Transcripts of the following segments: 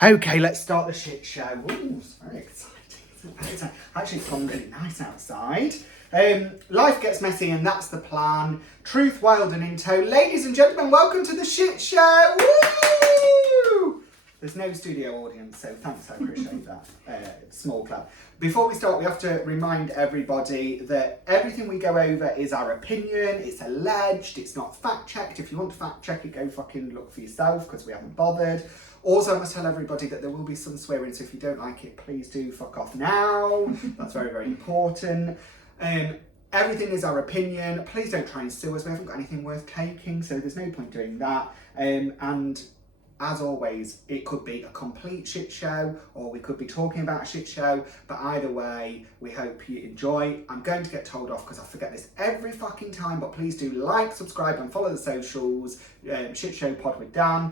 Okay, let's start the shit show. Ooh, it's very exciting. Actually, it's gone really nice outside. Life gets messy and that's the plan. Truth, wild and in tow. Ladies and gentlemen, welcome to the shit show. Woo! There's no studio audience, so thanks, I appreciate that. Small clap. Before we start, we have to remind everybody that everything we go over is our opinion, it's alleged, it's not fact-checked. If you want to fact-check it, go fucking look for yourself, because we haven't bothered. Also, I must tell everybody that there will be some swearing, so if you don't like it, please do fuck off now. That's very, very important. Everything is our opinion. Please don't try and sue us. We haven't got anything worth taking, so there's no point doing that. And as always, it could be a complete shit show, or we could be talking about a shit show, but either way, we hope you enjoy. I'm going to get told off because I forget this every fucking time, but please do like, subscribe and follow the socials, Shit Show Pod with Dan,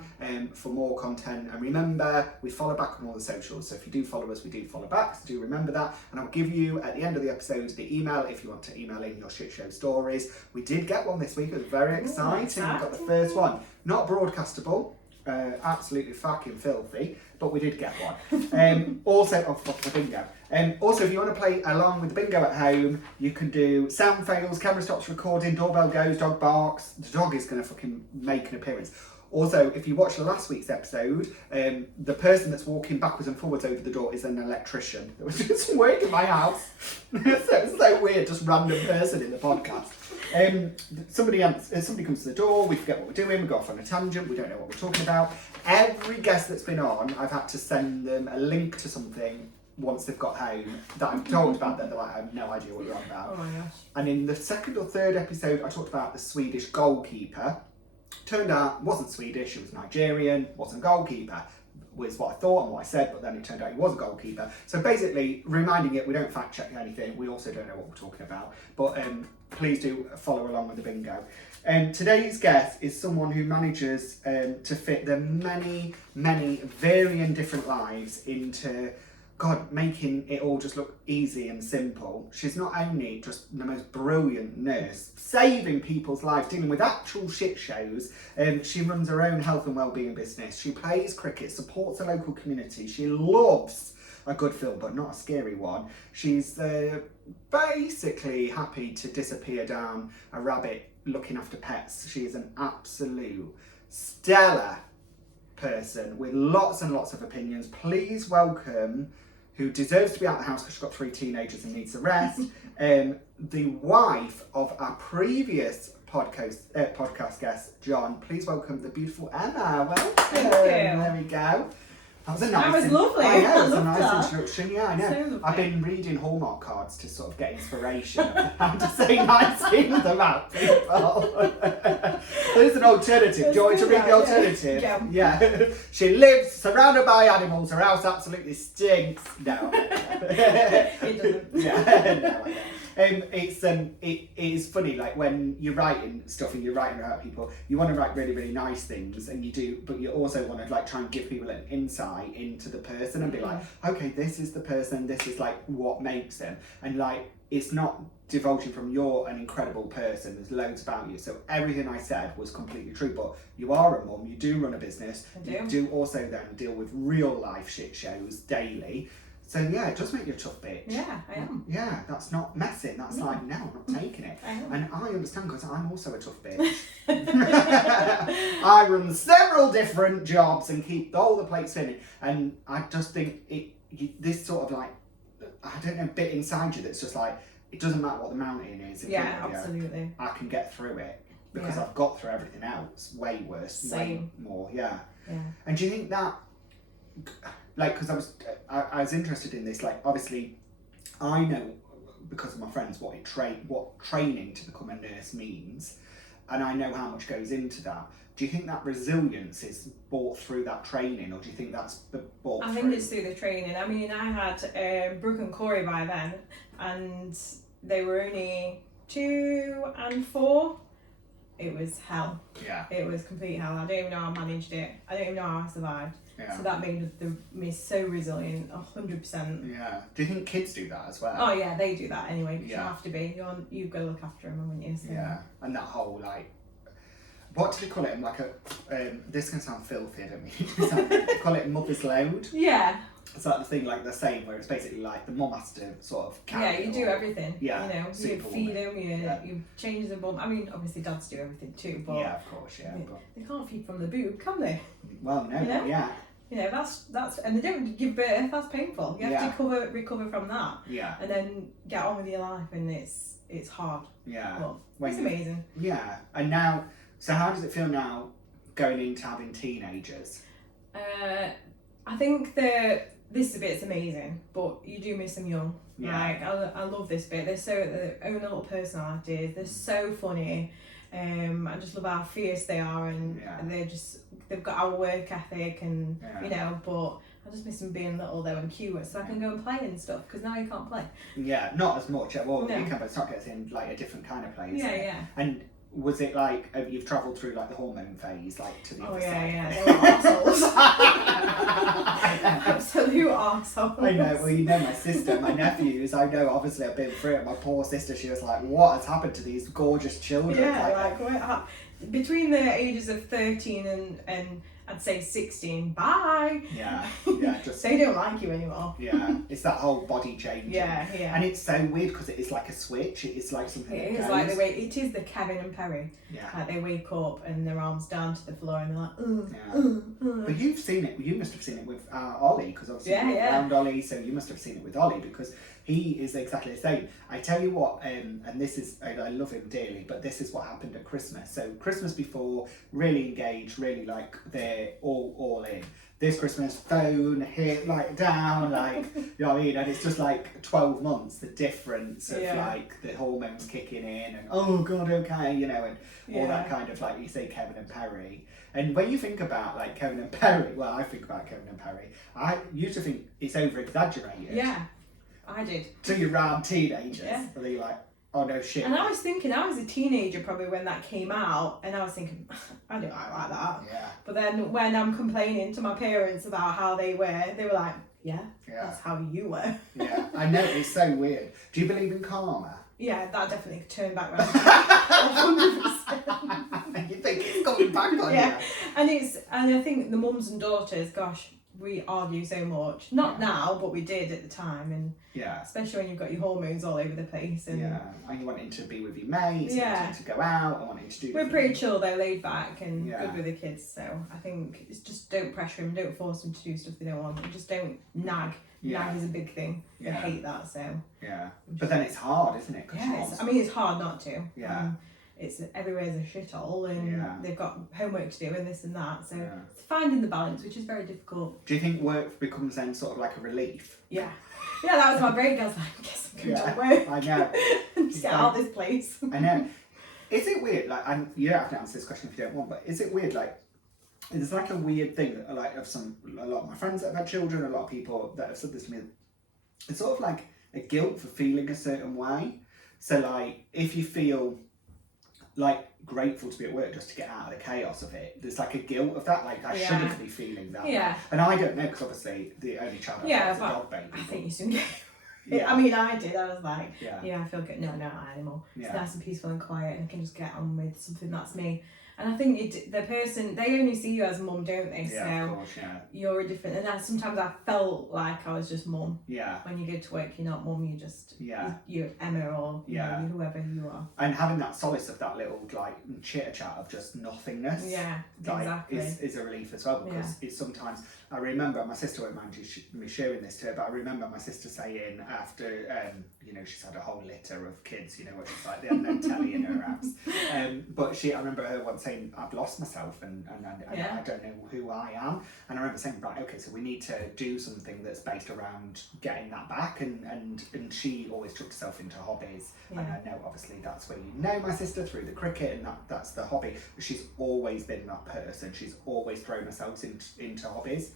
for more content. And remember, we follow back on all the socials, so if you do follow us, we do follow back, so do remember that. And I'll give you, at the end of the episode, the email if you want to email in your shit show stories. We did get one this week, it was very exciting. We got the first one, not broadcastable. Absolutely fucking filthy, but we did get one. Also, oh fuck the bingo. Also, if you want to play along with the bingo at home, you can do sound fails, camera stops recording, doorbell goes, dog barks. The dog is going to fucking make an appearance. Also, if you watched last week's episode, the person that's walking backwards and forwards over the door is an electrician that was just working my house. It's so weird, just random person in the podcast. Somebody comes to the door, we forget what we're doing, we go off on a tangent, we don't know what we're talking about. Every guest that's been on, I've had to send them a link to something once they've got home that I've told about them. They're like, I have no idea what you're on about. Oh my gosh. And in the second or third episode, I talked about the Swedish goalkeeper. Turned out, wasn't Swedish, he was Nigerian, wasn't a goalkeeper, was what I thought and what I said, but then it turned out he was a goalkeeper. So basically, reminding it, we don't fact check anything, we also don't know what we're talking about, but please do follow along with the bingo. Today's guest is someone who manages to fit the many, many varying different lives into, God, making it all just look easy and simple. She's not only just the most brilliant nurse, saving people's lives, dealing with actual shit shows. She runs her own health and wellbeing business. She plays cricket, supports the local community. She loves a good film, but not a scary one. She's basically happy to disappear down a rabbit looking after pets. She is an absolute stellar person with lots and lots of opinions. Please welcome, who deserves to be out of the house because she's got 3 teenagers and needs a rest, the wife of our previous podcast guest, John. Please welcome the beautiful Emma. Welcome. Thank you. There we go. That was a nice. That was lovely. I know, it was a I nice loved introduction. Yeah, I know. So lovely. I've been reading Hallmark cards to sort of get inspiration of how to say nice things about people. There's an alternative. Do you want me to read the alternative? Yeah. She lives surrounded by animals. Her house absolutely stinks. No. It doesn't. Yeah. No, I don't. It is funny, like when you're writing stuff and you're writing about people, you want to write really, really nice things, and you do, but you also want to like try and give people an insight into the person and be like, okay, this is the person, this is like what makes them, and like it's not divulging from you're an incredible person, there's loads about you, so everything I said was completely true. But you are a mum, you do run a business, you do also then deal with real life shit shows daily. So yeah, it does make you a tough bitch. Yeah, I am. Yeah, that's not messing. That's like, no, I'm not taking it. I am. And I understand because I'm also a tough bitch. I run several different jobs and keep all the plates spinning. And I just think this sort of like, I don't know, bit inside you that's just like, it doesn't matter what the mountain is. Yeah, absolutely. I can get through it because I've got through everything else. Way worse. Same. Way more, yeah. Yeah. And do you think that, like, because I was interested in this, like, obviously I know because of my friends what training to become a nurse means, and I know how much goes into that. Do you think that resilience is brought through that training, or do you think that's brought through? I think it's through the training. I mean, I had Brooke and Corey by then, and they were only 2 and 4. It was hell. Yeah. It was complete hell. I don't even know how I managed it. I don't even know how I survived. Yeah. So that made me so resilient, 100%. Yeah. Do you think kids do that as well? Oh yeah, they do that anyway, because Yeah. you have to be. You've got to look after them, haven't you? So. Yeah. And that whole like, what do they call it? Like this can sound filthy, I don't mean they call it mother's load. Yeah. It's like the thing like they're saying where it's basically like the mum has to sort of carry Yeah, you do everything. Yeah. You know, you feed them, you change the bum. I mean, obviously dads do everything too, but yeah, of course, yeah. They can't feed from the boob, can they? Well, no, you know? yeah. You know, that's and they don't give birth. That's painful. You have to recover from that. Yeah. And then get on with your life, and it's hard. Yeah. But it's amazing. Yeah. And now, so how does it feel now going into having teenagers? I think this bit's amazing, but you do miss them young. Yeah. Like I love this bit. They own a little personalities. They're so funny. I just love how fierce they are, and they've got our work ethic, and you know. But I just miss them being little though and cute, so I can go and play and stuff. Because now you can't play. Yeah, not as much. Well, you can, but it's not getting like a different kind of play. Yeah. And was it like you've travelled through like the hormone phase, like to the other side? Yeah, they were arseholes. Absolute arseholes. I know. Well, you know my sister, my nephews. I know. Obviously, I've been through it. My poor sister. She was like, "What has happened to these gorgeous children?" Yeah, between the ages of 13 and I'd say 16. Bye. Yeah. Just they don't like you anymore. Yeah, it's that whole body change. Yeah. And it's so weird because it is like a switch. It is like something. It is like the way it is the Kevin and Perry. Yeah. Like they wake up and their arms down to the floor and they're like, But you've seen it. You must have seen it with Ollie, because obviously you're around Ollie, so you must have seen it with Ollie because he is exactly the same. I tell you what, and this is, I love him dearly, but this is what happened at Christmas. So Christmas before, really engaged, really like they're all in. This Christmas, phone, hit, like down, like, you know what I mean? And it's just like 12 months, the difference of like the hormones kicking in and, oh God, okay, you know, and all that kind of, like you say, Kevin and Perry. And when you think about like Kevin and Perry, well, I think about Kevin and Perry, I used to think it's over exaggerated. Yeah, I did. Till you're around teenagers. Yeah. And you're like, oh no shit. And I was thinking, I was a teenager probably when that came out, and I was thinking, I don't like that. Yeah. But then when I'm complaining to my parents about how they were like, yeah. That's how you were. Yeah, I know, it's so weird. Do you believe in karma? Yeah, that definitely turned back around. 100%. You think it's coming back on you? And I think the mums and daughters, gosh, we argue so much. Not now, but we did at the time, and especially when you've got your hormones all over the place. And and you wanting to be with your mates, yeah, wanting to go out, and wanting to do. We're pretty chill though, laid back and good with the kids. So I think it's just don't pressure them, don't force them to do stuff they don't want. Just don't nag. Nag is a big thing. I hate that. So but then it's hard, isn't it? It's hard not to. Yeah. It's everywhere's a shithole, and they've got homework to do and this and that. So it's finding the balance, which is very difficult. Do you think work becomes then sort of like a relief? Yeah, that was my break. I was like, I guess I'm going to work. I know. Just get out of this place. I know. Is it weird? Like, and you don't have to answer this question if you don't want, but is it weird? Like, it's like a weird thing. Like, a lot of my friends that have had children, a lot of people that have said this to me. It's sort of like a guilt for feeling a certain way. So, like, if you feel like grateful to be at work just to get out of the chaos of it, there's like a guilt of that, like I shouldn't be feeling that. And I don't know, because obviously the only child I've got is a dog baby. I think you soon get I mean, I did. I was like, I feel good. No, not anymore. It's nice and peaceful and quiet, and I can just get on with something that's me. And I think the person, they only see you as mum, don't they? Yeah, so of course, you're a different, and sometimes I felt like I was just mum. Yeah. When you go to work, you're not mum, you're just, you're Emma or you're whoever you are. And having that solace of that little, like, chitter chat of just nothingness. Yeah, like, exactly. Is a relief as well, because it's sometimes, I remember, my sister won't mind me sharing this to her, but I remember my sister saying after, you know, she's had a whole litter of kids, you know what she's like, they have no telly in her house. But I remember her once saying, I've lost myself and I don't know who I am. And I remember saying, right, okay, so we need to do something that's based around getting that back. And she always took herself into hobbies. And I know, obviously, that's where you know my sister, through the cricket, and that's the hobby. But she's always been that person. She's always thrown herself into hobbies.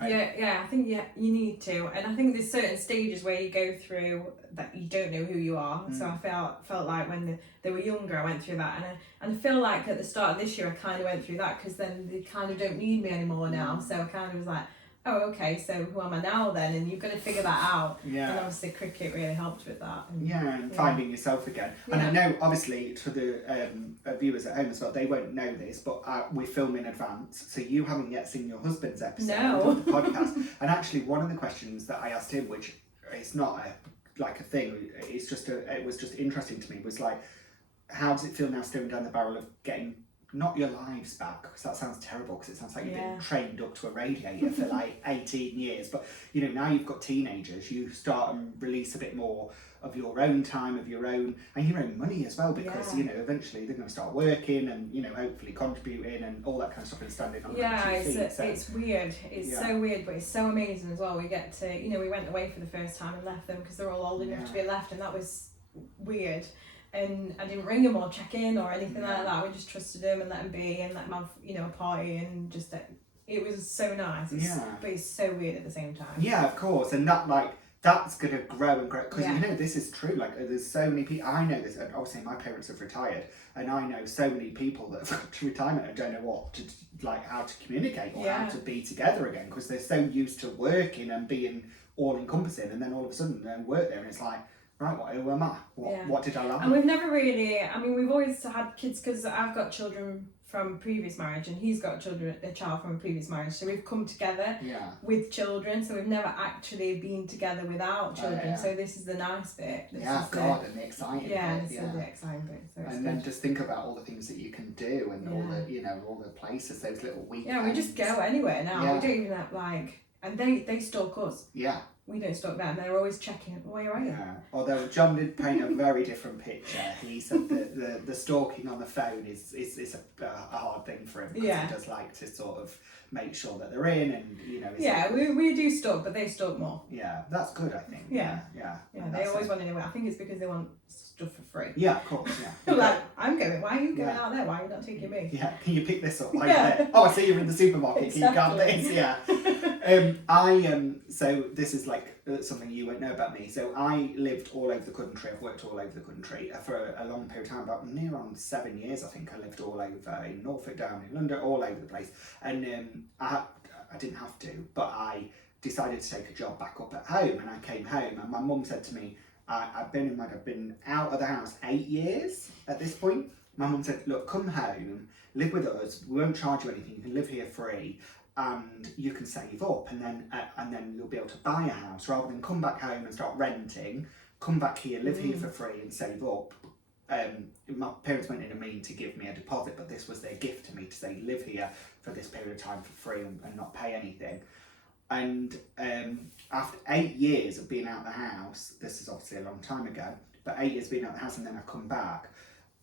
I think you need to. And I think there's certain stages where you go through that you don't know who you are. So I felt like when they were younger, I went through that, and I feel like at the start of this year I kind of went through that, because then they kind of don't need me anymore now. So I kind of was like, oh, okay, so who am I now then? And you've got to figure that out. Yeah. And obviously cricket really helped with that. And finding yourself again. And I know, obviously, for the viewers at home as well, they won't know this, but we film in advance, so you haven't yet seen your husband's episode of the podcast. And actually, one of the questions that I asked him, which is not a thing, it's just it was just interesting to me, was like, how does it feel now staring down the barrel of getting not your lives back, because that sounds terrible, because it sounds like you've been trained up to a radiator for like 18 years, but you know, now you've got teenagers, you start and release a bit more of your own time, of your own, and your own money as well, because you know, eventually they're going to start working and, you know, hopefully contributing and all that kind of stuff and standing on their own 2 feet. It's weird, it's so weird, but it's so amazing as well. We get to, you know, we went away for the first time and left them because they're all old enough to be left, and that was weird. And I didn't ring them or check in or anything like that. We just trusted them and let them be and let them have, you know, a party, and just it was so nice. But it's so weird at the same time. Yeah, of course. And that, like, that's going to grow and grow, because you know, this is true. Like, there's so many people, I know this, and obviously my parents have retired, and I know so many people that have got to retirement and don't know what to, like, how to communicate or how to be together again, because they're so used to working and being all encompassing, and then all of a sudden they work there and it's like, right, who am I? What did I like? And we've never really, I mean, we've always had kids, because I've got children from previous marriage and he's got a child from a previous marriage, so we've come together with children, so we've never actually been together without children. So this is the nice bit. And the exciting bit. This is the exciting bit. So and then just think about all the things that you can do, and all the, you know, all the places, those little weekends. Yeah, we just go anywhere now. We don't even have, like, and they stalk us. Yeah. We don't stalk them. They're always checking, where are you? Yeah. Although John did paint a very different picture. He said that the stalking on the phone is a hard thing for him. Because he does like to sort of make sure that they're in, and, you know. We do stalk, but they stalk more. Yeah, that's good, I think. Yeah, they always want to know. I think it's because they want stuff for free. Yeah, of course, yeah. Like, I'm going, why are you going out there? Why are you not taking me? Yeah, can you pick this up while you're there? Oh, I see you're in the supermarket, can you grab this? Yeah. So this is like something you won't know about me. So I lived all over the country. I've worked all over the country for a long period of time, about near on 7 years, I think. I lived all over in Norfolk, down in London, all over the place. And I didn't have to, but I decided to take a job back up at home, and I came home, and my mum said to me, I've been out of the house 8 years at this point. My mum said, look, come home, live with us, we won't charge you anything, you can live here free, and you can save up, and then you'll be able to buy a house, rather than come back home and start renting. Come back here, live here for free and save up. My parents went in a mean to give me a deposit, but this was their gift to me, to say live here for this period of time for free and not pay anything. And after 8 years of being out of the house, this is obviously a long time ago, but 8 years being out of the house, and then I come back,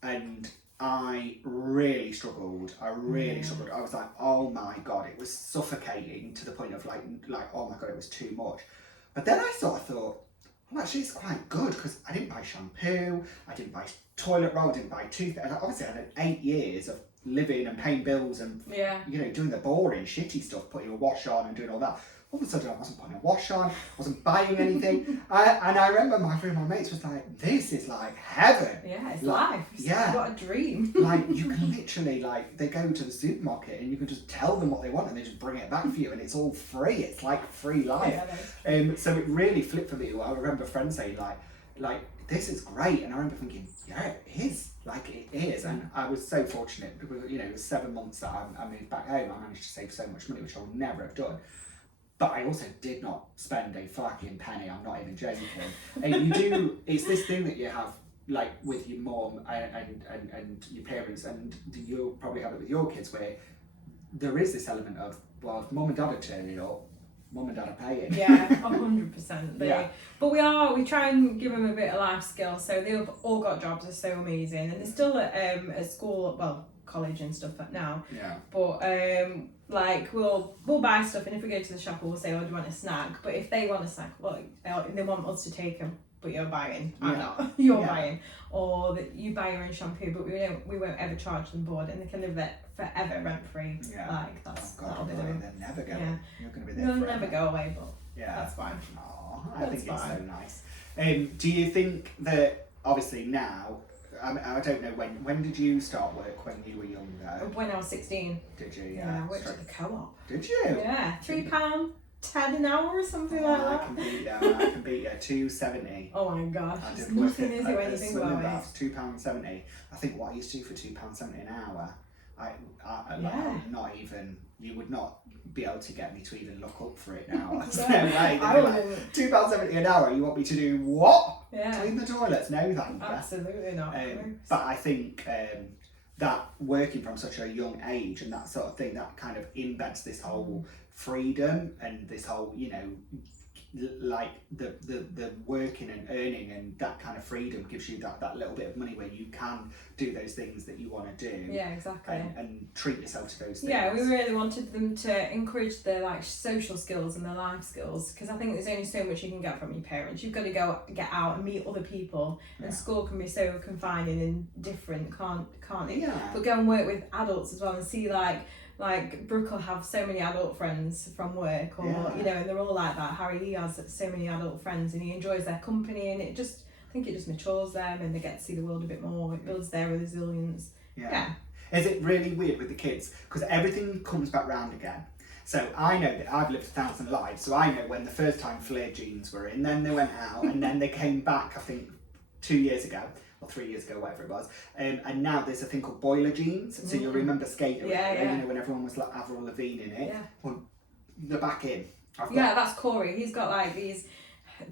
and I really struggled. I was like, oh my God, it was suffocating, to the point of like, oh my God, it was too much. But then I sort of thought, well, actually it's quite good, because I didn't buy shampoo, I didn't buy toilet roll, I didn't buy toothpaste. Obviously I had 8 years of living and paying bills and, you know, doing the boring, shitty stuff, putting a wash on and doing all that. All of a sudden I wasn't putting a wash on, wasn't buying anything. And I remember my mates was like, this is like heaven. Yeah, it's life. What a dream. Like, you can literally, like, they go to the supermarket and you can just tell them what they want and they just bring it back for you, and it's all free. It's like free life. So it really flipped for me. I remember friends saying like, this is great. And I remember thinking, yeah, it is. Like, it is. And I was so fortunate. You know, it was 7 months that I moved back home. I managed to save so much money, which I would never have done. But I also did not spend a fucking penny. I'm not even joking. And you do, it's this thing that you have, like, with your mum and your parents, and you'll probably have it with your kids, where there is this element of, well, if mum and dad are turning up, mum and dad are paying. Yeah, 100%. But we try and give them a bit of life skills. So they've all got jobs, they're so amazing. And they're still at school, well, college and stuff now. Yeah. But like, we'll buy stuff, and if we go to the shop, we'll say, oh, do you want a snack? But if they want a snack, well, they want us to take them, but you're buying. I'm not. You're buying. Or that you buy your own shampoo, but we won't ever charge them board, and they can live there forever rent free. Yeah. Like, that'll be them. They're never going. Yeah. You're going to be there They'll forever. never go away, but that's fine. Oh, I think it's so nice. Do you think that, obviously now, I don't know, when did you start work, when you were younger? When I was 16. Did you? Yeah, I worked at the co-op. Did you? Yeah, £3 10 an hour or something like that. I can beat you. £2.70. Oh my gosh, I it's did work nothing, is it, when you at think swimming about baths, it? £2.70. I think what I used to do for £2.70 an hour, Yeah. not even, you would not be able to get me to even look up for it now. There's no No, way. I They'd be like, wouldn't. £2.70 an hour, you want me to do what? Yeah. Clean the toilets? No, thank you. Absolutely not. But I think that working from such a young age and that sort of thing, that kind of embeds this whole freedom and this whole, you know, like the working and earning, and that kind of freedom gives you that little bit of money where you can do those things that you want to do. Yeah, exactly. And treat yourself to those things. Yeah, we really wanted them to encourage the like social skills and the life skills, because I think there's only so much you can get from your parents. You've got to go get out and meet other people, and school can be so confining and different, can't it? Yeah. But go and work with adults as well and see like Brooke will have so many adult friends from work, or you know, and they're all like that. Harry, he has so many adult friends and he enjoys their company, and I think it just matures them and they get to see the world a bit more. It builds their resilience. Yeah. Is it really weird with the kids? Because everything comes back round again. So I know that I've lived 1,000 lives, so I know when the first time flare jeans were in, then they went out, and then they came back, I think, 2 years ago, or 3 years ago, whatever it was. And now there's a thing called boiler jeans. So you'll remember Skater, you know, when everyone was like Avril Lavigne in it. Yeah. Well, they're back in. That's Corey. He's got like these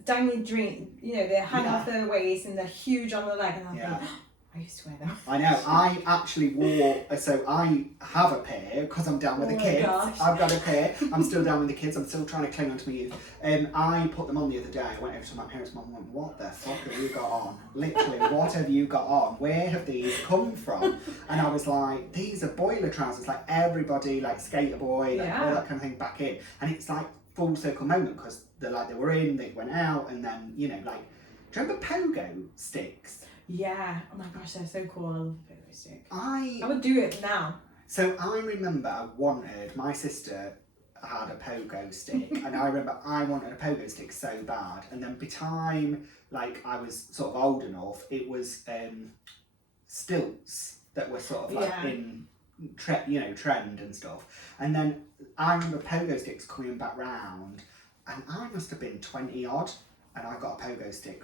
dangly dream, you know, they hang off their waist and they're huge on the leg, and I think, I used to wear them. I know. I actually wore, so I have a pair because I'm down with the kids. Gosh. I've got a pair. I'm still down with the kids. I'm still trying to cling on to my youth. I put them on the other day. I went over to my parents' mum and went, what the fuck have you got on? Literally, what have you got on? Where have these come from? And I was like, these are boiler trousers. Like everybody, like Skater Boy, like all that kind of thing back in. And it's like full circle moment, because they were in, they went out, and then, you know, like, do you remember pogo sticks? Yeah. Oh my gosh, they're so cool. I love the pogo stick. I would do it now. So I remember my sister had a pogo stick, and I remember I wanted a pogo stick so bad. And then by the time like I was sort of old enough, it was stilts that were sort of like in trend and stuff. And then I remember pogo sticks coming back round, and I must have been 20 odd. And I got a pogo stick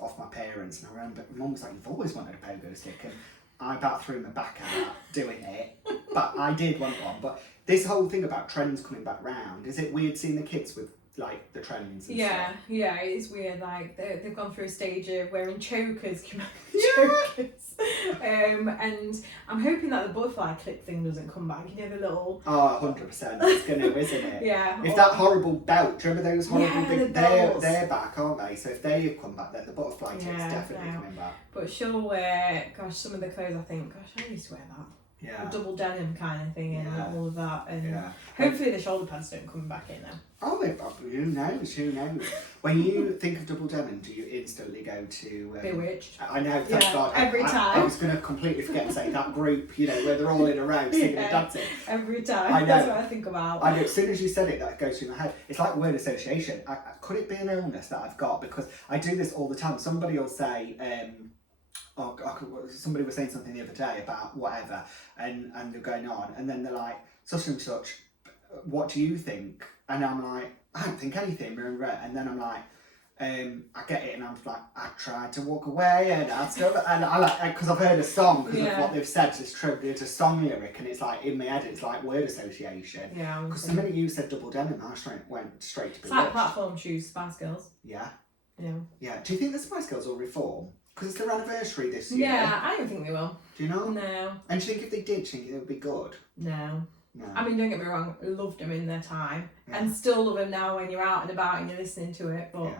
off my parents, and I remember Mum was like, "You've always wanted a pogo stick," and I about threw my back out doing it, but I did want one. But this whole thing about trends coming back round, is it weird seeing the kids with like the trends and stuff? Yeah, it's weird. Like they've gone through a stage of wearing chokers, chokers. And I'm hoping that the butterfly clip thing doesn't come back. You know, the little. Oh, 100%. It's gonna, isn't it? Yeah. If that horrible belt, do you remember those horrible big? They're back, aren't they? So if they have come back, then the butterfly tip's definitely coming back. But she'll wear, some of the clothes. I think, I used to wear that. Yeah. The double denim kind of thing, and all of that, and hopefully the shoulder pads don't come back in now. Oh, they probably, who knows? When you think of double denim, do you instantly go to... Bewitched. I know, thank God. Every time. I was going to completely forget to say that group, you know, where they're all in a row singing and dancing. Every time. I know. That's what I think about. I know, as soon as you said it, that goes through my head. It's like word association. Could it be an illness that I've got? Because I do this all the time. Somebody will say... somebody was saying something the other day about whatever, and they're going on, and then they're like, such and such, what do you think? And I'm like, I don't think anything, and then I'm like, I get it, and I'm like, I tried to walk away, and I still, and I like, because I've heard a song, because of what they've said, it's a song lyric, and it's like, in my head, it's like word association. Yeah. Because the minute you said double denim, I went straight to It's like platform shoes, Spice Girls. Yeah. Yeah. Yeah. Do you think the Spice Girls will reform? Because it's their anniversary this year. Yeah, I don't think they will. Do you know? No. And do you think if they did, do you think it would be good? No. No. I mean, don't get me wrong, loved them in their time, and still love them now when you're out and about and you're listening to it, but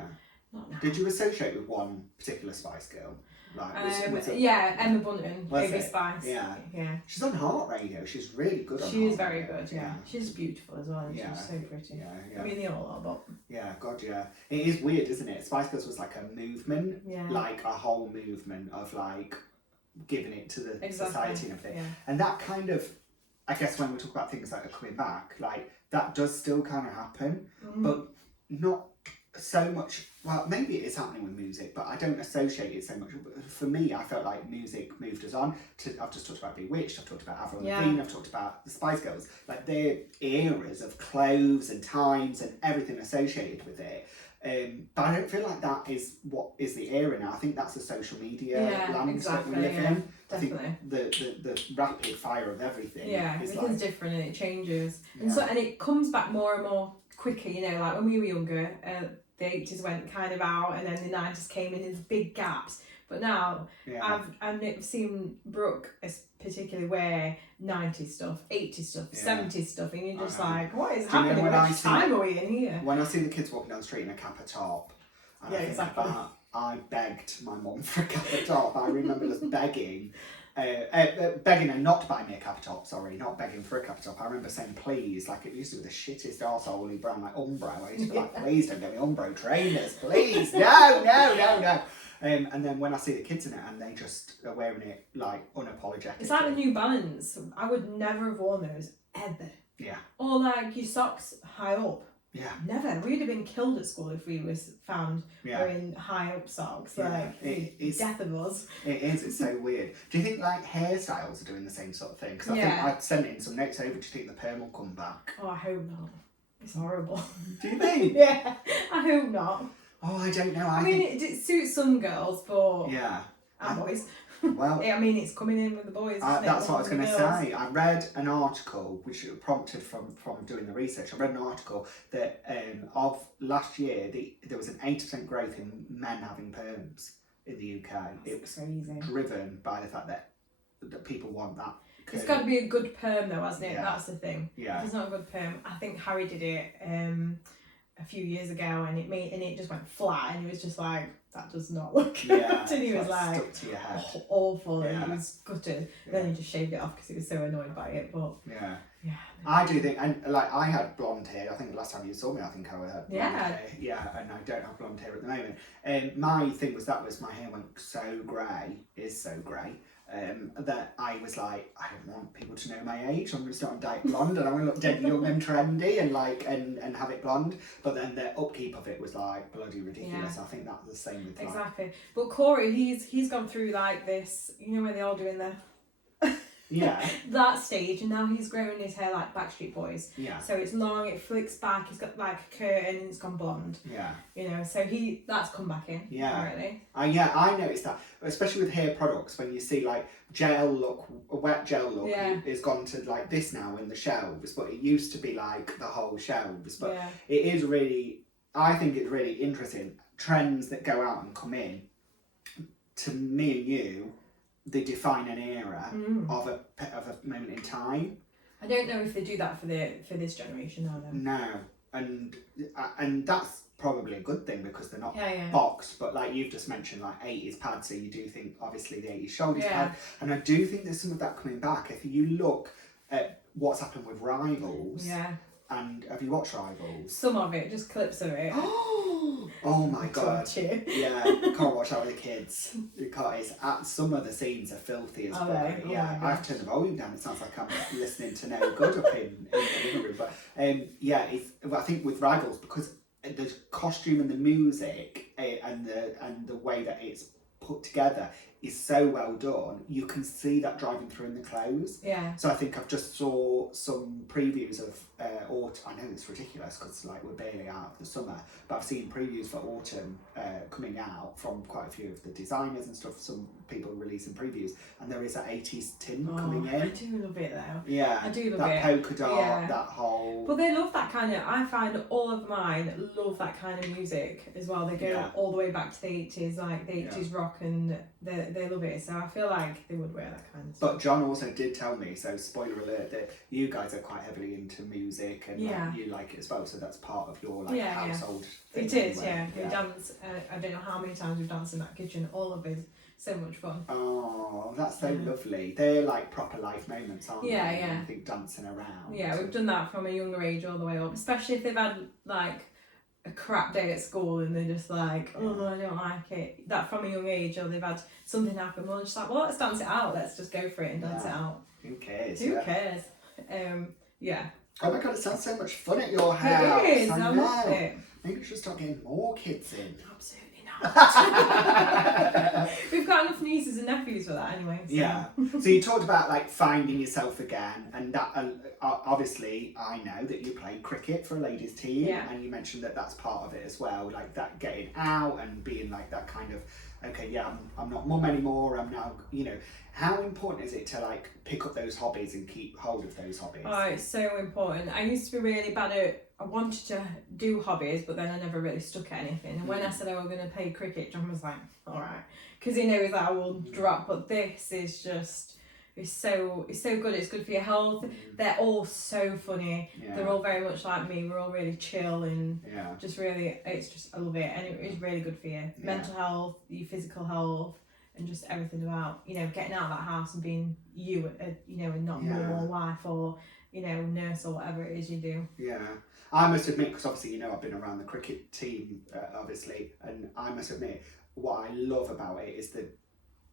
not now. Did you associate with one particular Spice Girl? Like, Emma Bunton, Baby Spice. Yeah. Yeah. She's on Heart Radio. She's really good on She is Heart very Radio. good, yeah. She's beautiful as well, and she's so pretty. Yeah. I mean, they all are, but... Yeah, God, yeah. It is weird, isn't it? Spice Girls was like a movement, like a whole movement of like giving it to the society and everything. Yeah. And that kind of, I guess when we talk about things like are coming back, like that does still kind of happen, but not so much, well, maybe it is happening with music, but I don't associate it so much. For me, I felt like music moved us on to, I've just talked about Bewitched, I've talked about Avril Lavigne, I've talked about the Spice Girls, like their eras of clothes and times and everything associated with it. But I don't feel like that is what is the era now. I think that's the social media landscape we live in. Definitely. I think the rapid fire of everything is everything's different and it changes. And so, and it comes back more and more quickly, you know, like when we were younger, the 80s went kind of out and then the 90s came in big gaps. But now I've never seen Brooke particularly wear 90s stuff, 80s stuff, 70s stuff, and you're just like, what is happening? Which time are we in here? When I see the kids walking down the street in a Kappa top, and I begged my mum for a Kappa top. I remember just begging her not to buy me a Kappa top, not begging for a Kappa top. I remember saying please, like it used to be the shittest arsehole brand, like Umbro. I used to be like, please don't get me Umbro trainers, please, no. And then when I see the kids in it and they just are wearing it like unapologetic. It's like the New Balance. I would never have worn those ever. Yeah. Or like your socks high up. Yeah. Never. We'd have been killed at school if we was found wearing high up socks. Like it's death of us. It is. It's so weird. Do you think like hairstyles are doing the same sort of thing? Because I think I'd sent in some notes over. Do you think the perm will come back? Oh, I hope not. It's horrible. Do you think? Yeah. I hope not. Oh, I don't know. I mean, it suits some girls, but and boys. Well, I mean, it's coming in with the boys. That's what I was going to say. I read an article which prompted from doing the research. I read an article that of last year, there was an 80% growth in men having perms in the UK. It was crazy. Driven by the fact that people want that. It's got to be a good perm though, hasn't it? Yeah. That's the thing. Yeah. If it's not a good perm, I think Harry did it a few years ago, and it just went flat, and he was just like, that does not look good. And he was like, stuck to your head. Awful, and he was gutted. Then he just shaved it off because he was so annoyed by it. But I do think, and like I had blonde hair. I think the last time you saw me, I think I had blonde hair. Yeah, and I don't have blonde hair at the moment. My thing was my hair went so grey, that I was like, I don't want people to know my age. I'm going to start on dyed blonde, and I'm going to look dead young and trendy, and have it blonde. But then the upkeep of it was like bloody ridiculous. I think that's the same with exactly. But Corey, he's gone through like this, you know, where they all doing their that stage, and now he's growing his hair like Backstreet Boys. Yeah. So it's long, it flicks back, he's got like a curtain, and it's gone blonde. Yeah. You know, so that's come back in. Yeah. Really. I noticed that, especially with hair products, when you see like a wet gel look is gone to like this now in the shelves, but it used to be like the whole shelves. But it is really, I think it's really interesting, trends that go out and come in, to me and you, they define an era of a moment in time. I don't know if they do that for this generation now. No, and that's probably a good thing because they're not boxed. But like you've just mentioned, like 80s pads, so you do think obviously the 80s shoulders pad, and I do think there's some of that coming back. If you look at what's happened with Rivals, and have you watched Rivals? Some of it, just clips of it. Oh my god! Yeah, can't watch that with the kids because some of the scenes are filthy as well. Yeah, I have to turn the volume down. It sounds like I'm listening to No Good up in the living room. But I think with Rivals, because the costume and the music and the way that it's put together is so well done, you can see that driving through in the clothes. Yeah. So I think I've just saw some previews of autumn. I know it's ridiculous because like we're barely out of the summer, but I've seen previews for autumn coming out from quite a few of the designers and stuff. Some people releasing previews, and there is that 80s tint coming in. I do love it though. Yeah. I do love that it. Polka dot, that whole. But they love that kind of. I find all of mine love that kind of music as well. They go all the way back to the 80s, like the 80s rock, and they love it. So I feel like they would wear that kind of stuff. But John also did tell me, so spoiler alert, that you guys are quite heavily into music and like, you like it as well. So that's part of your household thing. It is, We dance. I don't know how many times we've danced in that kitchen. All of it. So much fun. Oh, that's so lovely. They're like proper life moments, aren't they? Yeah. I think dancing around. Yeah, we've done that from a younger age all the way up. Especially if they've had like a crap day at school and they're just like, oh, I don't like it. That from a young age, or they've had something happen. Well, just like, well, let's dance it out. Let's just go for it and dance it out. Who cares? Who cares? Yeah. Oh my god, it sounds so much fun at your house. It is. I love it. Maybe you should start getting more kids in. Absolutely not. We've got enough nieces and nephews for that anyway. So. Yeah. So you talked about like finding yourself again, and that obviously I know that you play cricket for a ladies team, and you mentioned that that's part of it as well, like that getting out and being like that kind of, okay, yeah, I'm not mum anymore. I'm now, you know, how important is it to like pick up those hobbies and keep hold of those hobbies? Oh, it's so important. I used to be really bad at, I wanted to do hobbies, but then I never really stuck at anything. And when I said I was going to play cricket, John was like, all right, because he knows that I will drop. But this is just, it's so good. It's good for your health. They're all so funny. They're all very much like me. We're all really chill and just really, it's just, I love it. And it is really good for your mental health, your physical health, and just everything about, you know, getting out of that house and being you, you know, and not mum or wife or, you know, nurse or whatever it is you do. Yeah. I must admit, because obviously, you know, I've been around the cricket team, obviously, and I must admit, what I love about it is the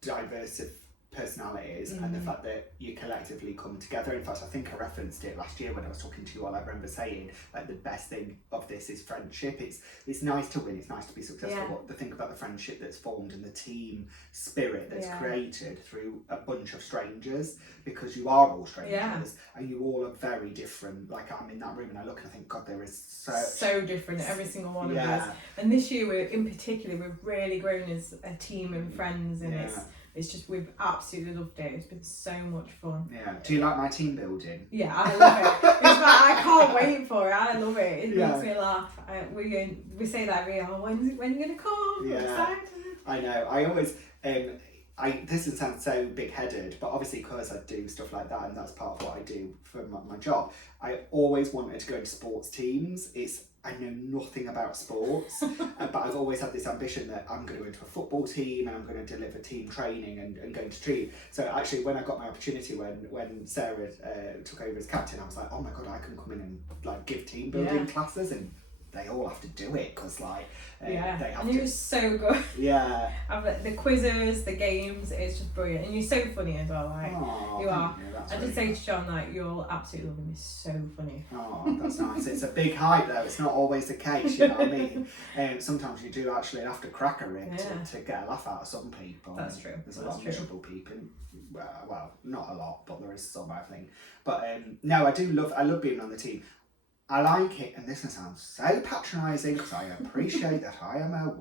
diverse of personalities and the fact that you collectively come together. In fact, I think I referenced it last year when I was talking to you all. I remember saying like the best thing of this is friendship. It's nice to win, it's nice to be successful, but the thing about the friendship that's formed and the team spirit that's created through a bunch of strangers, because you are all strangers and you all are very different. Like I'm in that room and I look and I think, God, there is so different, every single one of us. And this year in particular we've really grown as a team and friends, and it's just, we've absolutely loved it. It's been so much fun. Yeah. Do you like my team building? Yeah, I love it. It's like, I can't wait for it. I love it. It makes me laugh. We say that every year. Oh, when are you going to come? Yeah. I'm excited. I know. I always, this sounds so big-headed, but obviously because I do stuff like that and that's part of what I do for my job, I always wanted to go into sports teams. I know nothing about sports, but I've always had this ambition that I'm going to go into a football team and I'm going to deliver team training and go into team. So actually, when I got my opportunity, when Sarah took over as captain, I was like, oh my God, I can come in and like give team building classes, and they all have to do it because like they have and it was so good. Yeah. The quizzes, the games, it's just brilliant, and you're so funny as well. Like you are. I did say to John like you're absolutely loving me, so funny. Oh, that's nice. It's a big hype though. It's not always the case, you know what I mean? Sometimes you do actually have to crack a rib to get a laugh out of some people. That's true. There's a lot of miserable people. Well, not a lot, but there is some, I think. But no, I love being on the team. I like it, and this sounds so patronising because I appreciate that I am a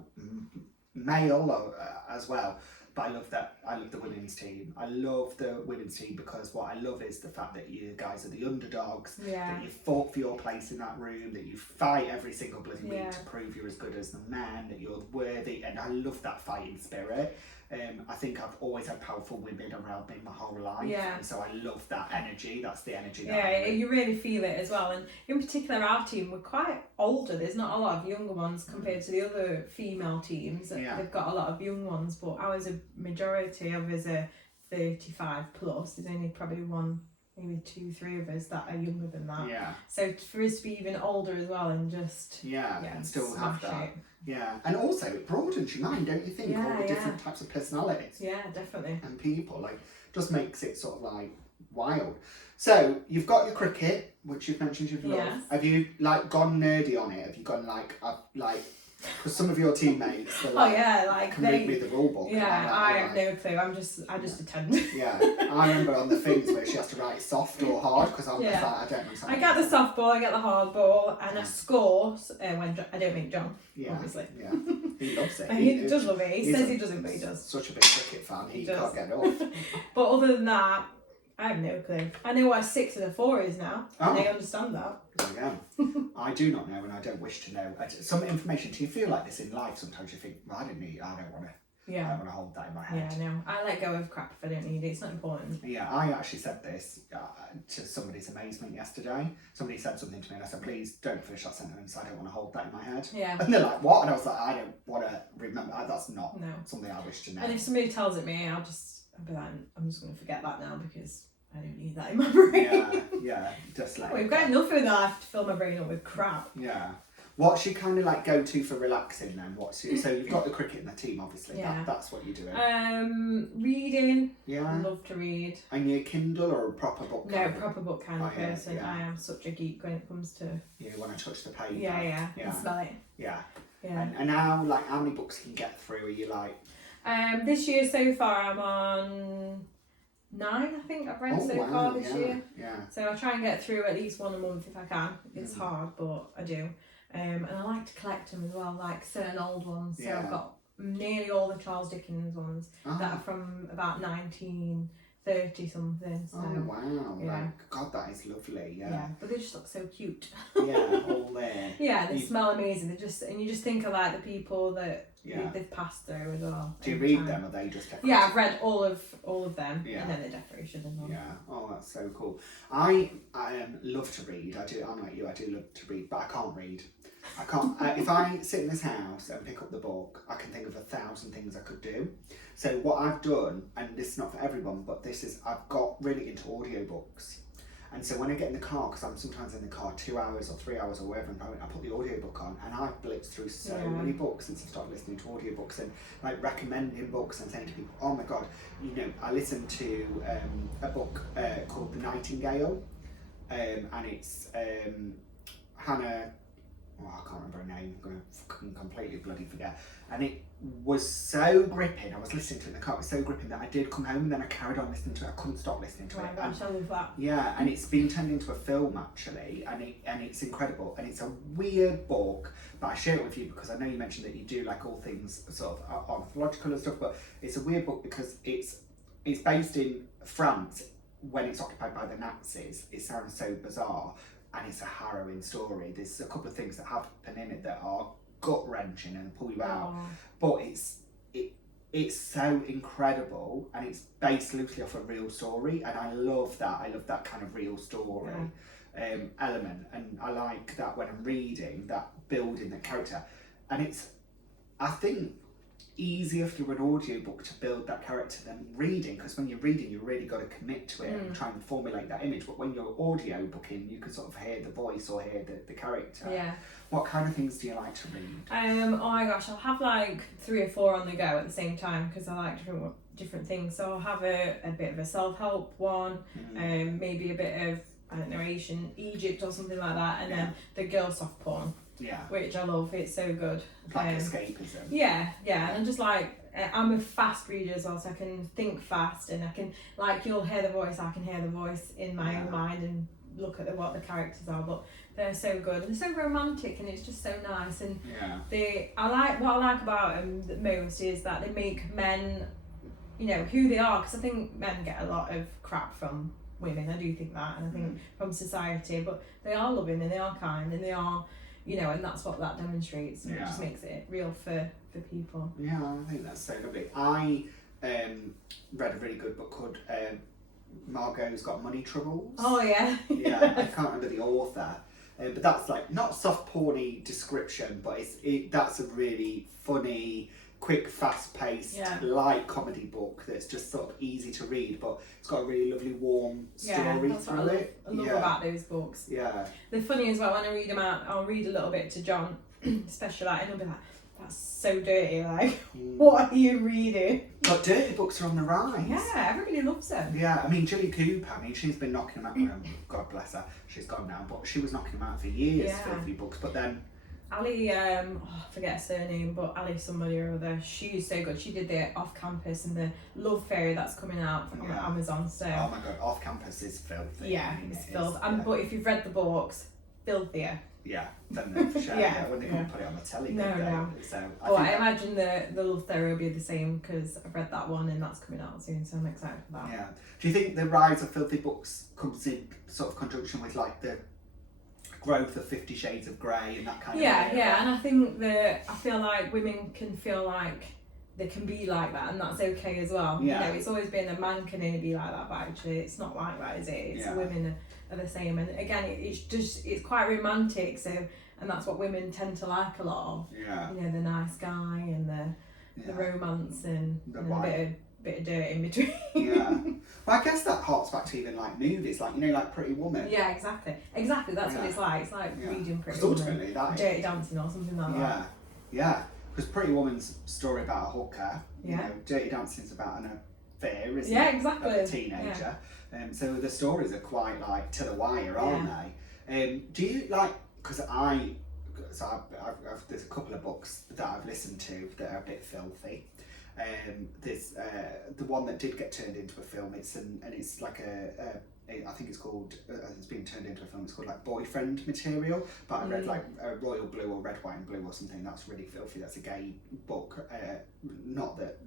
male as well, but I love the women's team. I love the women's team because what I love is the fact that you guys are the underdogs, that you fought for your place in that room, that you fight every single bloody week to prove you're as good as the men, that you're worthy, and I love that fighting spirit. I think I've always had powerful women around me my whole life, and so I love that energy. That's the energy that you really feel it as well. And in particular, our team, we're quite older. There's not a lot of younger ones compared to the other female teams. They've got a lot of young ones, but ours, a majority of us are 35 plus. There's only probably one, maybe 2-3 of us that are younger than that. Yeah. So for us to be even older as well and just and still have that. Yeah, and also it broadens your mind, don't you think? All the different types of personalities. Yeah, definitely. And people, like, just makes it sort of like wild. So you've got your cricket, which you've mentioned you've loved. Have you like gone nerdy on it? Have you gone like because some of your teammates are like, can read me the rule book. Yeah, I have no clue. I just attend. Yeah, I remember on the things where she has to write soft or hard because I'm just like, I don't understand. I get the soft ball, I get the hard ball, and I score when I don't make John. Obviously. Yeah, he loves it. He does love it. He says he doesn't, but he does. Such a big cricket fan, he can't get off. But other than that, I have no clue. I know what a 6 and a 4 is now, and I understand that. There we go. I do not know, and I don't wish to know. Some information. Do you feel like this in life? Sometimes you think, well, I don't want to. I don't want to hold that in my head. Yeah, no. I let go of crap if I don't need it. It's not important. Yeah, I actually said this to somebody's amazement yesterday. Somebody said something to me and I said, please don't finish that sentence. I don't want to hold that in my head. Yeah. And they're like, what? And I was like, I don't want to remember. That's not something I wish to know. And if somebody tells it me, I'll be like, I'm just going to forget that now because I don't need that in my brain. Yeah, just like... We've got enough in life to fill my brain up with crap. Yeah. What's your kind of like go-to for relaxing then? So you've got the cricket and the team, obviously. Yeah. That's what you're doing. Reading. Yeah. I love to read. And you Kindle or a proper book? No, proper book kind of yeah, person. yeah. I am such a geek when it comes to. You want to touch the paper. Yeah. And smell it. Yeah. Yeah. And now, like, how many books can you get through? Are you like? This year so far, I'm on 9. I think I've read far this year. Yeah. So I try and get through at least one a month if I can. It's hard, but I do. And I like to collect them as well, like certain old ones. So I've got nearly all the Charles Dickens ones that are from about 1930 something. So, oh wow! Yeah. Like, God, that is lovely. Yeah, but they just look so cute. Yeah, all there. Yeah, they smell amazing. And you just think of like the people that they've passed through as well. Do you read them? Or are they just decorations? Yeah, I've read all of them, and then the decorations as well. Yeah. Oh, that's so cool. I love to read. I'm like you. I do love to read, but I can't read. I can't. If I sit in this house and pick up the book, I can think of 1,000 things I could do. So what I've done, and this is not for everyone, but I've got really into audiobooks. And so when I get in the car, because I'm sometimes in the car 2 hours or 3 hours or whatever, and I put the audiobook on, and I've blitzed through so many books since I've started listening to audiobooks, and like recommending books and saying to people, oh my God, I listened to a book called The Nightingale, and it's Hannah. Oh, I can't remember her name. I'm going to completely bloody forget. And it was so gripping. I was listening to it in the car. It was so gripping that I did come home and then I carried on listening to it. I couldn't stop listening to it. Oh my gosh, I love that. Yeah, and it's been turned into a film actually, and it's incredible. And it's a weird book, but I share it with you because I know you mentioned that you do like all things sort of ornithological and stuff. But it's a weird book because it's based in France when it's occupied by the Nazis. It sounds so bizarre. And it's a harrowing story. There's a couple of things that happen in it that are gut-wrenching and pull you out. But it's so incredible, and it's based loosely off a real story, and I love that. I love that kind of real story element, and I like that when I'm reading, that building the character. And it's, I think, easier through an audiobook to build that character than reading, because when you're reading you've really got to commit to it and try and formulate that image, but when you're audiobooking you can sort of hear the voice or hear the character. Yeah. What kind of things do you like to read? Oh my gosh, I'll have like 3 or 4 on the go at the same time because I like different things. So I'll have a bit of a self-help one, maybe a bit of, I don't know, ancient Egypt or something like that, and then the girl soft porn. Yeah, which I love. It's so good. Like escapism. Yeah, and I'm just like, I'm a fast reader as well, so I can think fast, and I can, like, you'll hear the voice, I can hear the voice in my own mind and look at what the characters are. But they're so good, and they're so romantic, and it's just so nice. And what I like about them the most is that they make men, who they are, because I think men get a lot of crap from women. I do think that, and I think from society, but they are loving and they are kind and they are. And that's what that demonstrates. And it just makes it real for people. Yeah, I think that's so lovely. I read a really good book called Margot's Got Money Troubles. Oh, yeah. Yeah, I can't remember the author. But that's like, not soft porny description, but that's a really funny, quick, fast-paced, light comedy book that's just sort of easy to read, but it's got a really lovely, warm story through it. I love about those books. Yeah. They're funny as well. When I read them out, I'll read a little bit to John, especially, and he'll be like, that's so dirty, like, what are you reading? But dirty books are on the rise. Yeah, everybody loves them. Yeah, I mean, Julie Cooper, she's been knocking them out, God bless her, she's gone now, but she was knocking them out for years, filthy books, but then Ali, I forget her surname, but Ali somebody or other, she's so good. She did the Off Campus and the Love Fairy that's coming out from Amazon. So. Oh my God, Off Campus is filthy. Yeah, it's filthy. But if you've read the books, filthier. Yeah, then for sure. When they couldn't put it on the telly. No. So I imagine the Love Fairy will be the same because I've read that one and that's coming out soon, so I'm excited for that. Yeah. Do you think the rise of filthy books comes in sort of conjunction with like the growth of 50 Shades of Grey and that kind of thing? Yeah, and I think I feel like women can feel like they can be like that, and that's okay as well. It's always been a man can only be like that, but actually it's not like that, is it? It's women are the same, and again it's quite romantic, so, and that's what women tend to like a lot of. The nice guy and the romance and the a bit of bit of dirt in between. Yeah. Well, I guess that harks back to even like movies, like, you know, like Pretty Woman. Yeah, exactly. That's what it's like. It's like reading Pretty Because Woman, ultimately that Dirty Dancing or something like that. Yeah. Because Pretty Woman's story about a hooker. You know, Dirty Dancing's about an affair, isn't it? Yeah, exactly. Of a teenager. So the stories are quite like to the wire, aren't they? Do you like? Because there's a couple of books that I've listened to that are a bit filthy. There's the one that did get turned into a film. It's like I think it's called. It's been turned into a film. It's called like Boyfriend Material. But I read like Royal Blue or Red, White and Blue or something. That's really filthy. That's a gay book. Not that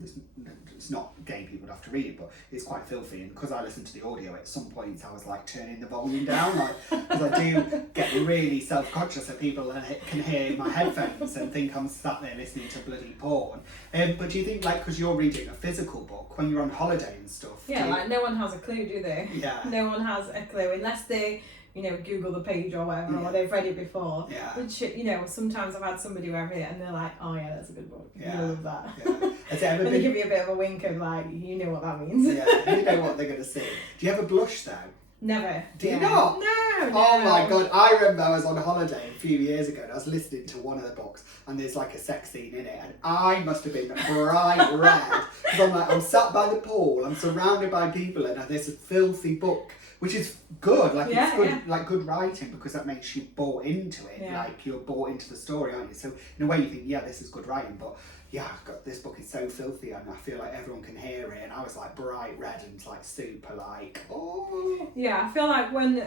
it's not gay people have to read it, but it's quite filthy. And because I listened to the audio, at some points I was like turning the volume down, like because I do get really self-conscious that people can hear my headphones and think I'm sat there listening to bloody porn. But do you think, like, because you're reading a physical book when you're on holiday and stuff? Yeah, like no one has a clue, do they? Yeah. No one has a clue unless they, you know, Google the page or whatever, or they've read it before. Yeah. Which, you know, sometimes I've had somebody who I've read it and they're like, oh yeah, that's a good book. Yeah. I love that. Yeah. Has it ever and they give you a bit of a wink of like, you know what that means. Yeah, you know what they're going to say. Do you ever blush though? Never. Do you not? No. Oh my god, I remember I was on holiday a few years ago and I was listening to one of the books and there's like a sex scene in it and I must have been bright red because I'm sat by the pool, I'm surrounded by people and there's a filthy book, which is good, like it's good, like good writing because that makes you bought into it, like you're bought into the story, aren't you? So in a way you think, yeah, this is good writing, but yeah, this book is so filthy and I feel like everyone can hear it and I was like bright red and like super like, oh. Yeah, I feel like when,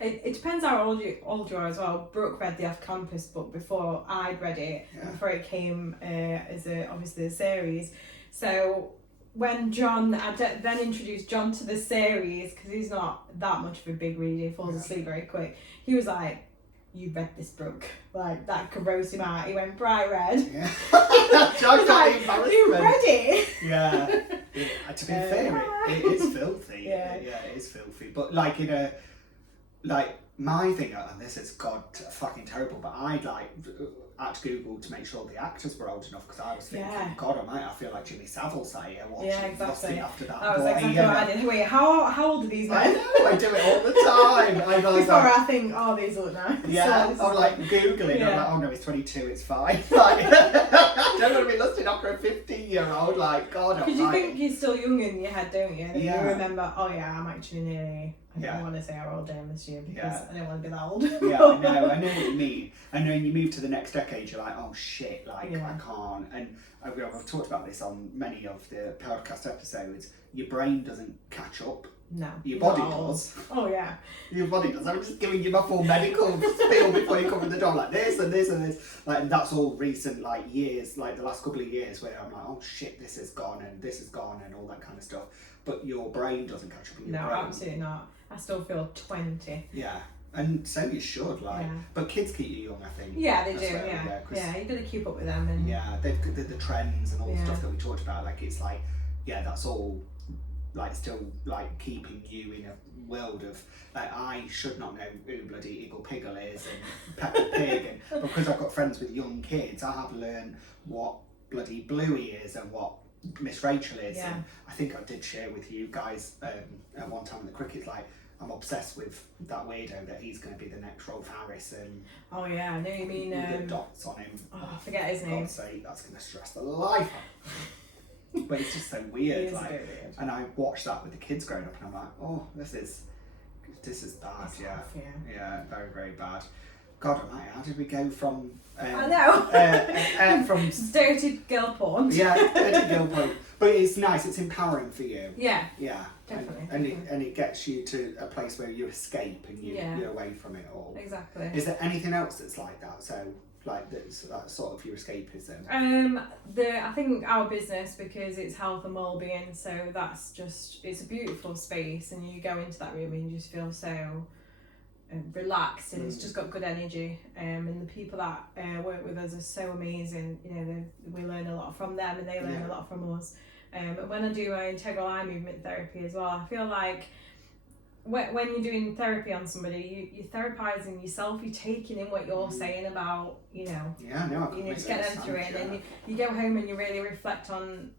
it depends how old you are as well. Brooke read the Off-Campus book before I'd read it, before it came as obviously a series. So when I then introduced John to the series, because he's not that much of a big reader, he falls asleep very quick, he was like, you read this book, like that could roast him out. He went bright red. Yeah. John got the embarrassment. You read it. Yeah. To be fair, it is filthy. Yeah, it is filthy. But like my thing, and this is fucking terrible, but I'd like had to Google to make sure the actors were old enough because I was thinking, God almighty, I feel like Jimmy Savile say watching Frosty after that. That was exactly what I did. Wait, how old are these men? I know, I do it all the time. Before I think, oh, these look nice. Yeah, so I'm like Googling, I'm like, oh no, he's 22, it's fine. Like, I don't want to be lusting after a 15-year-old, like, God almighty. Because you think you're still young in your head, don't you? And you remember, oh yeah, I'm actually nearly... I don't want to say how old I am this year because I don't want to be that old. Yeah, I know what you mean. And then you move to the next decade, you're like, oh shit, like I can't. And I've talked about this on many of the podcast episodes. Your brain doesn't catch up. No. Your body does. Oh yeah. Your body does. I'm just giving you my full medical spiel before you come in the door, like this and this and this. Like, and that's all recent, like years, like the last couple of years where I'm like, oh shit, this is gone and this is gone and all that kind of stuff. But your brain doesn't catch up with your brain. No, absolutely not. I still feel 20. Yeah, and so you should, like. Yeah. But kids keep you young, I think. Yeah, they do. Yeah, you've got to keep up with them. And yeah, the trends and all the stuff that we talked about. Like, it's like, that's all, like, still like keeping you in a world of like I should not know who bloody Eagle Piggle is and Peppa Pig, and because I've got friends with young kids, I have learned what bloody Bluey is and what Miss Rachel is. And I think I did share with you guys at one time in the cricket, like I'm obsessed with that weirdo that he's going to be the next Rolf Harris. And oh yeah, I know you mean with the dots on him. Oh, I forget his name. God's sake, that's going to stress the life out. But it's just so weird. Like, weird. And I watched that with the kids growing up, and I'm like, oh, this is bad. Yeah, very, very bad. God almighty, how did we go from... I know. From dirty girl porn. Yeah, dirty girl porn. But it's nice, it's empowering for you. Yeah. Yeah. Definitely. And it gets you to a place where you escape and you're away from it all. Exactly. Is there anything else that's like that? So, like, that's sort of your escapism? I think our business, because it's health and well-being, so that's just, it's a beautiful space, and you go into that room and you just feel so relaxed, and it's just got good energy, and the people that work with us are so amazing. You know, we learn a lot from them and they learn a lot from us. But when I do my integral eye movement therapy as well, I feel like when you're doing therapy on somebody, you're therapizing yourself, you're taking in what you're saying about, you know, you know, just get them through it, and then you go home and you really reflect on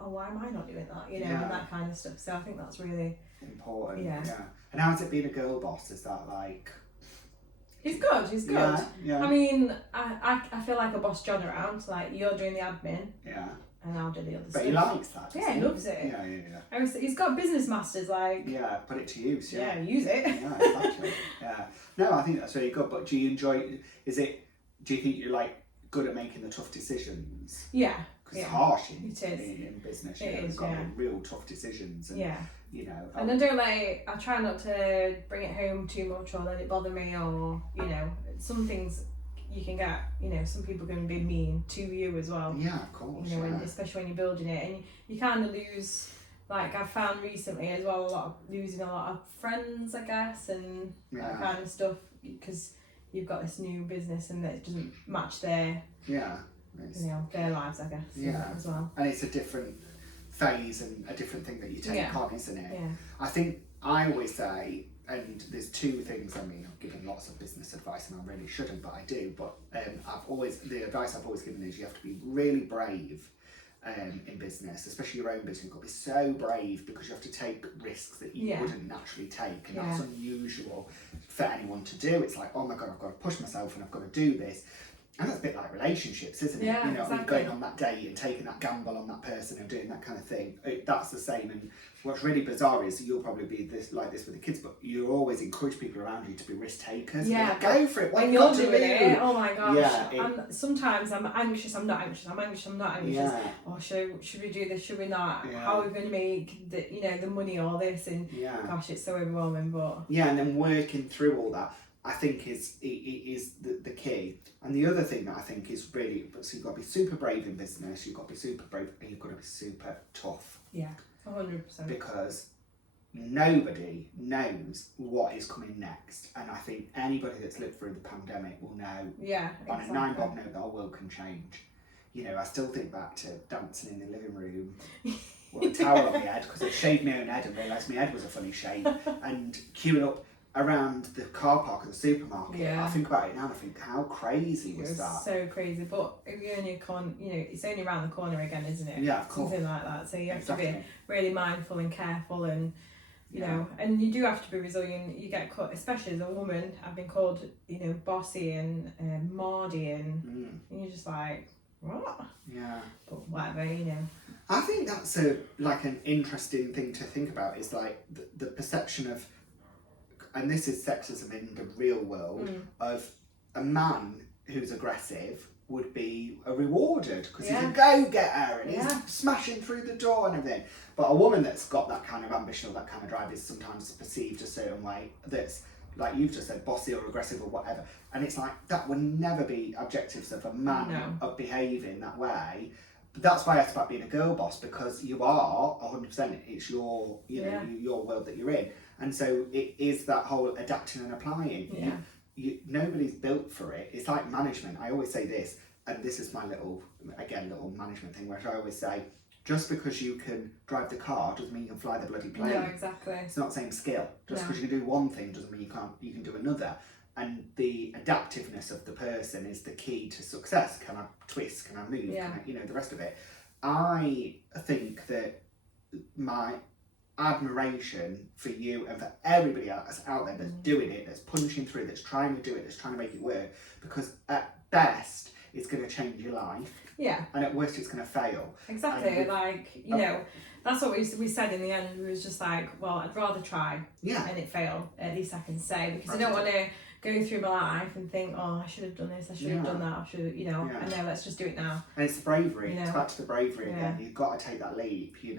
oh, why am I not doing that? You know, and that kind of stuff. So I think that's really important. Yeah. And how's it being a girl boss? Is that like? He's good. He's good. Yeah. I mean, I feel like a boss John around. Like, you're doing the admin. Yeah. And I'll do the other stuff. But he likes that. Yeah, he loves it. Yeah. He's got business masters, like. Yeah, put it to use. Yeah, use it. Yeah, exactly. Yeah. No, I think that's really good. But do you enjoy? Do you think you're like good at making the tough decisions? Yeah. Because it's harsh in business. You've got to make real tough decisions. And, you know. And I try not to bring it home too much or let it bother me, or, you know, some things you can get, you know, some people can be mean to you as well. Yeah, of course. You know, especially when you're building it, and you kind of lose, like I've found recently as well, losing a lot of friends, I guess, and that kind of stuff, because you've got this new business and it doesn't match their their lives, I guess. As well. And it's a different phase and a different thing that you take on, isn't it? Yeah. I think I always say, and there's two things. I mean, I've given lots of business advice, and I really shouldn't, but I do. But the advice I've always given is you have to be really brave in business, especially your own business. You've got to be so brave because you have to take risks that you wouldn't naturally take, and that's unusual for anyone to do. It's like, oh my God, I've got to push myself and I've got to do this. And that's a bit like relationships, isn't it? Yeah, you know, exactly. going on that date and taking that gamble on that person and doing that kind of thing. That's the same. And what's really bizarre is you'll probably be like this with the kids, but you always encourage people around you to be risk takers. Yeah, like, go for it. When you're doing it, oh my gosh. Yeah, and sometimes I'm anxious. I'm not anxious. I'm anxious. I'm not anxious. Yeah. Oh, should we do this? Should we not? Yeah. How are we going to make the money or this? And gosh, it's so overwhelming. But and then working through all that, I think is the key. And the other thing that I think is really, so you've got to be super brave in business, you've got to be super brave, and you've got to be super tough. Yeah, 100%. Because nobody knows what is coming next. And I think anybody that's lived through the pandemic will know on a 9-bob note that our world can change. You know, I still think back to dancing in the living room with a towel on my head because I shaved my own head and realised my head was a funny shape, and queuing up around the car park at the supermarket. I think about it now and I think, how crazy was that? So crazy. But if you're in your it's only around the corner again, isn't it? Yeah, of course. Something like that. So you have to be really mindful and careful, and you know, and you do have to be resilient. You get caught, especially as a woman. I've been called, you know, bossy and mardy, and you're just like, what? Yeah. But whatever, you know. I think that's an interesting thing to think about, is like the perception of, and this is sexism in the real world, of a man who's aggressive would be rewarded because he's a go-getter and he's smashing through the door and everything. But a woman that's got that kind of ambition or that kind of drive is sometimes perceived a certain way, that's, like you've just said, bossy or aggressive or whatever. And it's like, that would never be objectives of a man of behaving that way. But that's why it's about being a girl boss, because you are 100%, it's your, your world that you're in. And so it is that whole adapting and applying. Nobody's built for it. It's like management. I always say this, and this is my little management thing, where I always say, just because you can drive the car doesn't mean you can fly the bloody plane. No, exactly. It's not the same skill. Just because you can do one thing doesn't mean you can do another. And the adaptiveness of the person is the key to success. Can I twist? Can I move? Can I, the rest of it. I think that my admiration for you and for everybody else out there that's doing it, that's punching through, that's trying to do it, that's trying to make it work, because at best it's going to change your life, and at worst it's going to fail. Exactly. That's what we said in the end. We was just like, well, I'd rather try and it fail, at least I can say, because I don't want to go through my life and think, oh, I should have done this, I should have done that, I should, I know, let's just do it now. And it's the bravery, it's back to the bravery again. You've got to take that leap, you've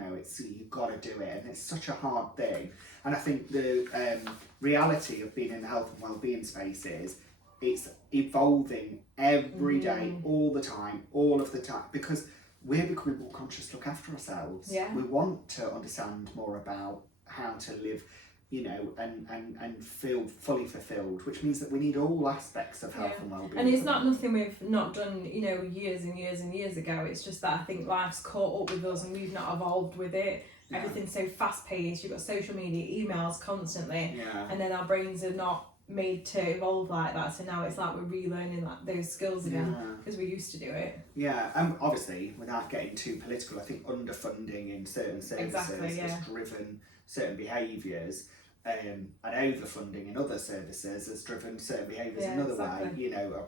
got to do it, and it's such a hard thing. And I think the reality of being in the health and wellbeing space is, it's evolving every day, all the time, all of the time, because we're becoming more conscious to look after ourselves. We want to understand more about how to live, and feel fully fulfilled, which means that we need all aspects of health and well-being. And it's not nothing we've not done, years and years and years ago. It's just that I think life's caught up with us and we've not evolved with it. Everything's so fast-paced. You've got social media, emails constantly, and then our brains are not made to evolve like that, so now it's like we're relearning those skills again because we used to do it. Yeah, obviously, without getting too political, I think underfunding in certain services has driven certain behaviours, and overfunding in other services has driven certain behaviours another way. You know,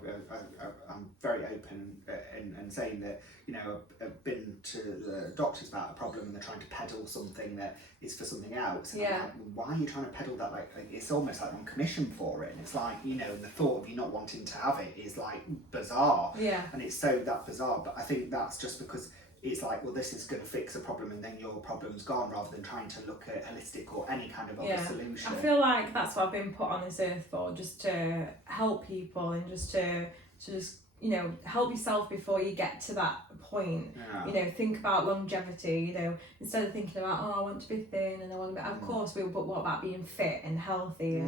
I'm very open in saying that, you know, I've been to the doctors about a problem and they're trying to peddle something that is for something else. And I'm like, why are you trying to peddle that? Like it's almost like on commission for it. And it's like, you know, the thought of you not wanting to have it is like bizarre. Yeah. And it's so that bizarre. But I think that's just because it's like, well, this is going to fix a problem and then your problem's gone, rather than trying to look at holistic or any kind of other solution. I feel like that's what I've been put on this earth for, just to help people and just to just, you know, help yourself before you get to that point. You know, think about longevity, you know, instead of thinking about, oh, I want to be thin and I want to be, of course we will, but what about being fit and healthy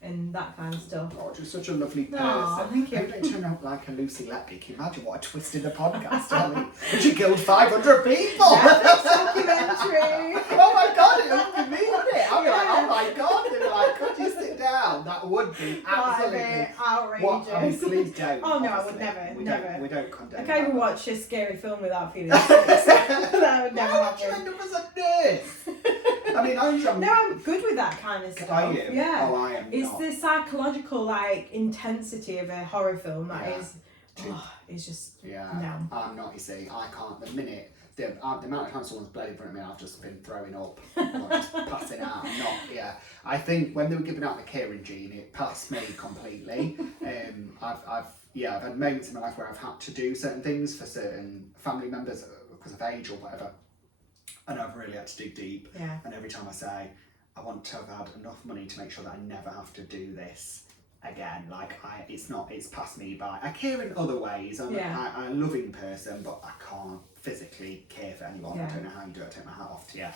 and that kind of stuff. Oh, just such a lovely person. Oh, thank you. Don't turn out like a Lucy Letby. Can you imagine what a twist in the podcast? Would you killed 500 people? Documentary. Oh my God, it would be me, wouldn't it? I'd be like, oh my God. They'd be like, could you sit down? That would be absolutely outrageous. What? I mean, please don't. Oh no, I would never. We don't condone. I can't even watch a scary film without feeling sick. That would never happen. Why would you end up as a nurse? I mean, I'm good with that kind of stuff. Are you? Yeah. Oh, I am. It's the psychological like intensity of a horror film that is. Oh, it's just no. I'm not. You see, I can't. The minute the amount of times someone's bled in front of me, I've just been throwing up or just passing out. I'm not. Yeah, I think when they were giving out the Kieran gene, it passed me completely. I've had moments in my life where I've had to do certain things for certain family members because of age or whatever, and I've really had to dig deep. Yeah. And every time I say, I want to have had enough money to make sure that I never have to do this again. Like it's passed me by. I care in other ways. I'm a loving person, but I can't physically care for anyone. I don't know how you do it. I take my hat off to you.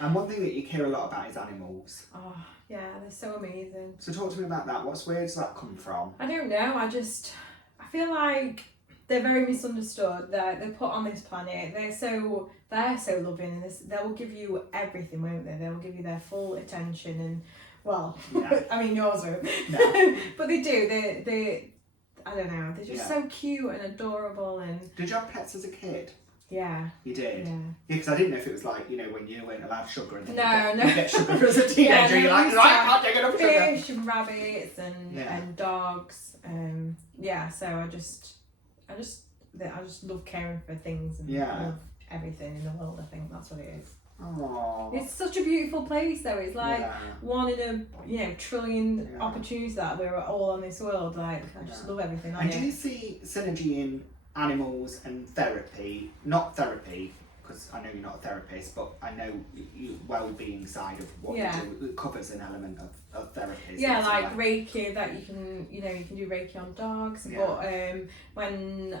And one thing that you care a lot about is animals. Oh yeah, they're so amazing. So talk to me about that. Where does that come from? I don't know. I feel like they're very misunderstood. They're put on this planet. They're so loving, and they will give you everything, won't they? They will give you their full attention and. Well, I mean yours won't. No. But they do. They I don't know. They're just so cute and adorable. And did you have pets as a kid? Yeah. You did? Yeah. Because I didn't know if it was like, you know, when you weren't allowed sugar and then you get sugar as a teenager. You're like, I can't take enough sugar. Fish and rabbits and dogs. So I just love caring for things and love everything in the world. I think that's what it is. Aww. It's such a beautiful place though. It's like one in a trillion opportunities that we're all on this world. Like I just love everything. And do you see synergy in animals and therapy? Not therapy, because I know you're not a therapist, but I know well-being side of what you do. It covers an element of therapy. Yeah, like Reiki, that you can do Reiki on dogs. Yeah. But when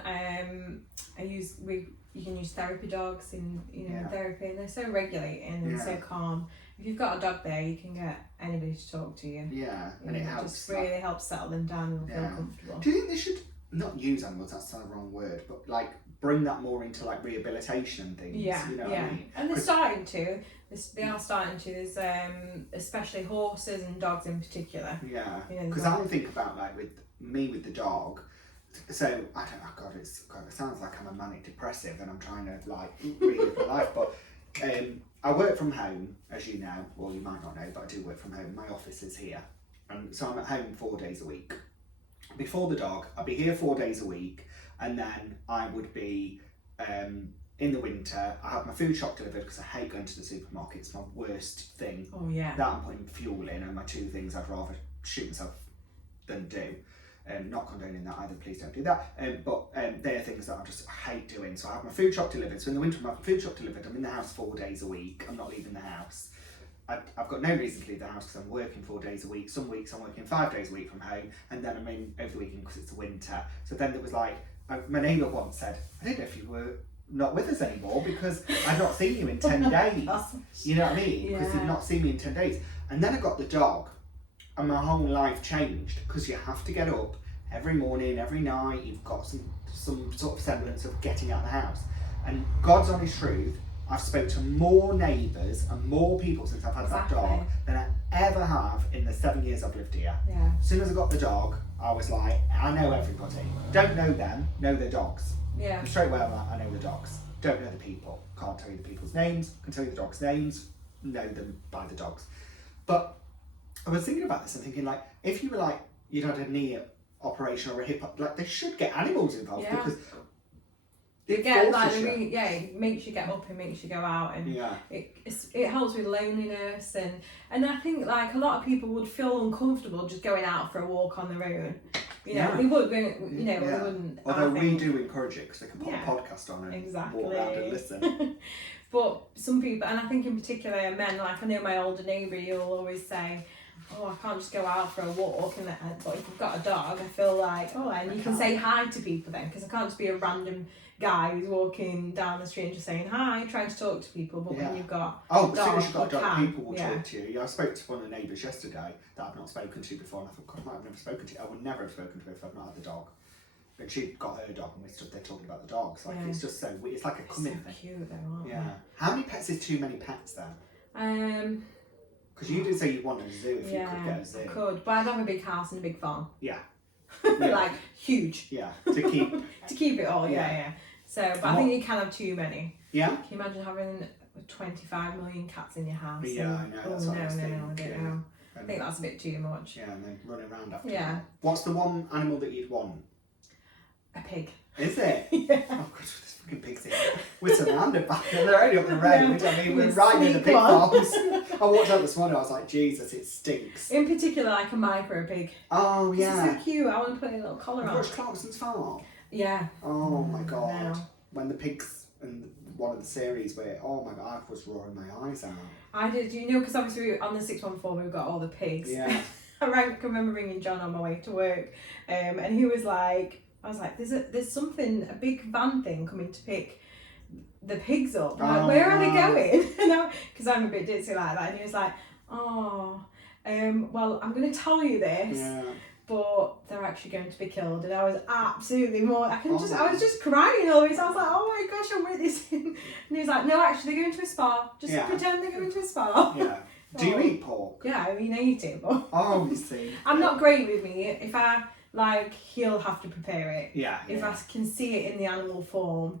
you can use therapy dogs in therapy, and they're so regulating and so calm. If you've got a dog there, you can get anybody to talk to you. Yeah, and it helps. Just really helps settle them down and feel comfortable. Do you think they should not use animals? That's the wrong word, but like bring that more into like rehabilitation and things. Yeah, you know what I mean? And they're starting to. They are starting to. There's especially horses and dogs in particular. Yeah, because I don't think about like with the dog. So I don't know. God, it sounds like I'm a manic depressive and I'm trying to like relive my life. But I work from home, as you know. Well, you might not know, but I do work from home. My office is here, and so I'm at home 4 days a week. Before the dog, I'd be here 4 days a week, and then I would be in the winter. I have my food shop delivered because I hate going to the supermarket. It's my worst thing. Oh yeah. That and putting fuel in are my two things I'd rather shoot myself than do. Not condoning that either, please don't do that. But they're things that I hate doing. So I have my food shop delivered. So in the winter, I have my food shop delivered. I'm in the house 4 days a week. I'm not leaving the house. I've got no reason to leave the house because I'm working 4 days a week. Some weeks I'm working 5 days a week from home, and then I'm in over the weekend because it's the winter. So then it was like, my neighbour once said, I didn't know if you were not with us anymore because I've not seen you in 10 days. You know what I mean? Because you've not seen me in 10 days. And then I got the dog. And my whole life changed because you have to get up every morning, every night. You've got some sort of semblance of getting out of the house. And God's honest truth, I've spoken to more neighbours and more people since I've had that dog than I ever have in the 7 years I've lived here. Yeah. As soon as I got the dog, I was like, I know everybody. Don't know them, know their dogs. Yeah. And straight away I'm like, I know the dogs. Don't know the people. Can't tell you the people's names. Can tell you the dogs' names. Know them by the dogs. But I was thinking about this and thinking, like, if you were like, you'd had a knee operation or a hip, like, they should get animals involved because it get like it makes you get up, it makes you go out, and it helps with loneliness, and I think like a lot of people would feel uncomfortable just going out for a walk on their own. You know, they would, they wouldn't. Although we do encourage it because they can put a podcast on and walk around and listen. But some people, and I think in particular men, like I know my older neighbour, he'll always say, oh, I can't just go out for a walk, but if you've got a dog, I feel like, and you can say hi to people then, because I can't just be a random guy who's walking down the street and just saying hi, trying to talk to people, but when you've got as soon as you've got a dog, people will talk to you. I spoke to one of the neighbours yesterday that I've not spoken to before, and I thought, God, I've never spoken to you. I would never have spoken to her if I've not had the dog. And she got her dog, and we stood there talking about the dogs. Like it's just so weird. It's like a coming thing. Cute, though, aren't they? How many pets is too many pets then? Because you did say you'd want a zoo if you could get a zoo. I could, but I'd have a big house and a big farm. Yeah. Like huge. Yeah, to keep it all. Yeah. So, but I think you can have too many. Yeah. Can you imagine having 25 million cats in your house? Yeah, I know. That's what I was thinking. I don't know. I think that's a bit too much. Yeah, and then running around after. Yeah. What's the one animal that you'd want? A pig. Is it? Yeah. Oh God, there's fucking pigs here. We're surrounded by them. They're only up the road. I mean, we're right near the pig farms. I walked out this morning. I was like, Jesus, it stinks. In particular, like a micro pig. Oh yeah. It's so cute. I want to put a little collar on. Watched Clarkson's Farm. Yeah. Oh my God. No. When the pigs and one of the series where I was roaring my eyes out. I did. You know, because obviously on the 614 we've got all the pigs. Yeah. I can remember ringing John on my way to work, and he was like, I was like, there's something, a big van thing coming to pick the pigs up. I'm like, where are they going? Because I'm a bit ditzy like that. And he was like, well, I'm going to tell you this, but they're actually going to be killed. And I was absolutely I was just crying always. I was like, oh my gosh, I'm witnessing. And he was like, no, actually, they're going to a spa. Just pretend they're going to a spa. Yeah. Do you eat pork? Yeah, I mean, I eat it, but you see. I'm not great with meat. If I he'll have to prepare it. Yeah. If I can see it in the animal form,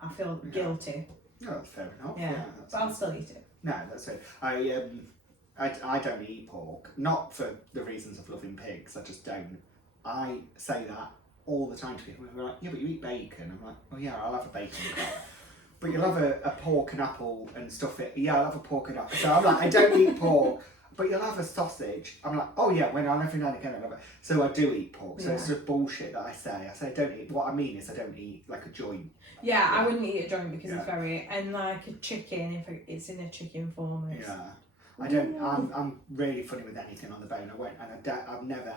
I feel guilty. No, that's fair enough. Yeah, but I'll still eat it. No, that's it. I don't eat pork, not for the reasons of loving pigs. I just don't. I say that all the time to people. They're like, yeah, but you eat bacon. I'm like, oh yeah, I'll have a bacon cut. But you'll have a pork and apple and stuff it. Yeah, I'll have a pork and apple. So I'm like, I don't eat pork. But you'll have a sausage. I'm like, oh yeah, every now and again I love it. So I do eat pork. So it's just bullshit that I say. I say I don't eat. What I mean is I don't eat like a joint. Yeah, I wouldn't eat a joint because it's very, and like a chicken, if it's in a chicken form. I don't. I'm really funny with anything on the bone. I won't, and I've never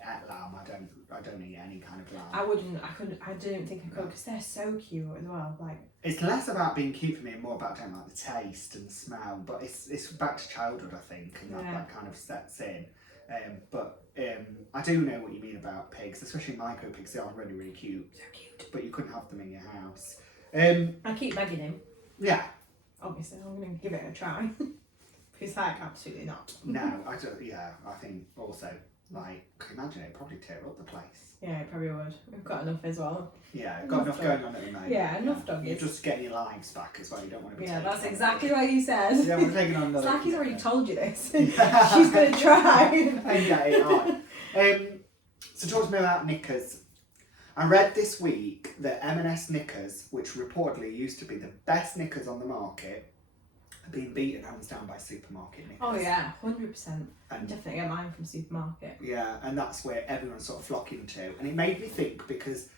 ate lamb. I don't eat any kind of lamb. I wouldn't. I couldn't. I didn't think I could because they're so cute as well. Like it's less about being cute for me and more about I don't like the taste and smell. But it's back to childhood, I think, and that kind of sets in. But I do know what you mean about pigs, especially micro pigs. They are really, really cute. So cute. But you couldn't have them in your house. I keep begging him. Yeah. Obviously, I'm going to give it a try. He's like, absolutely not. No, I don't. Yeah, I think also, like, can you imagine it probably tear up the place? Yeah, it probably would. We've got enough as well. Yeah, got enough going on at the moment. Yeah, enough doggies. You're just getting your lives back as well. You don't want to be. Yeah, that's exactly what he said. Yeah, we're taking on another. It's like he's already told you this. She's going to try. So talk to me about knickers. I read this week that M&S knickers, which reportedly used to be the best knickers on the market, are being beaten hands down by supermarket knickers. Oh yeah, 100%. I definitely get mine from supermarket. Yeah, and that's where everyone's sort of flocking to. And it made me think because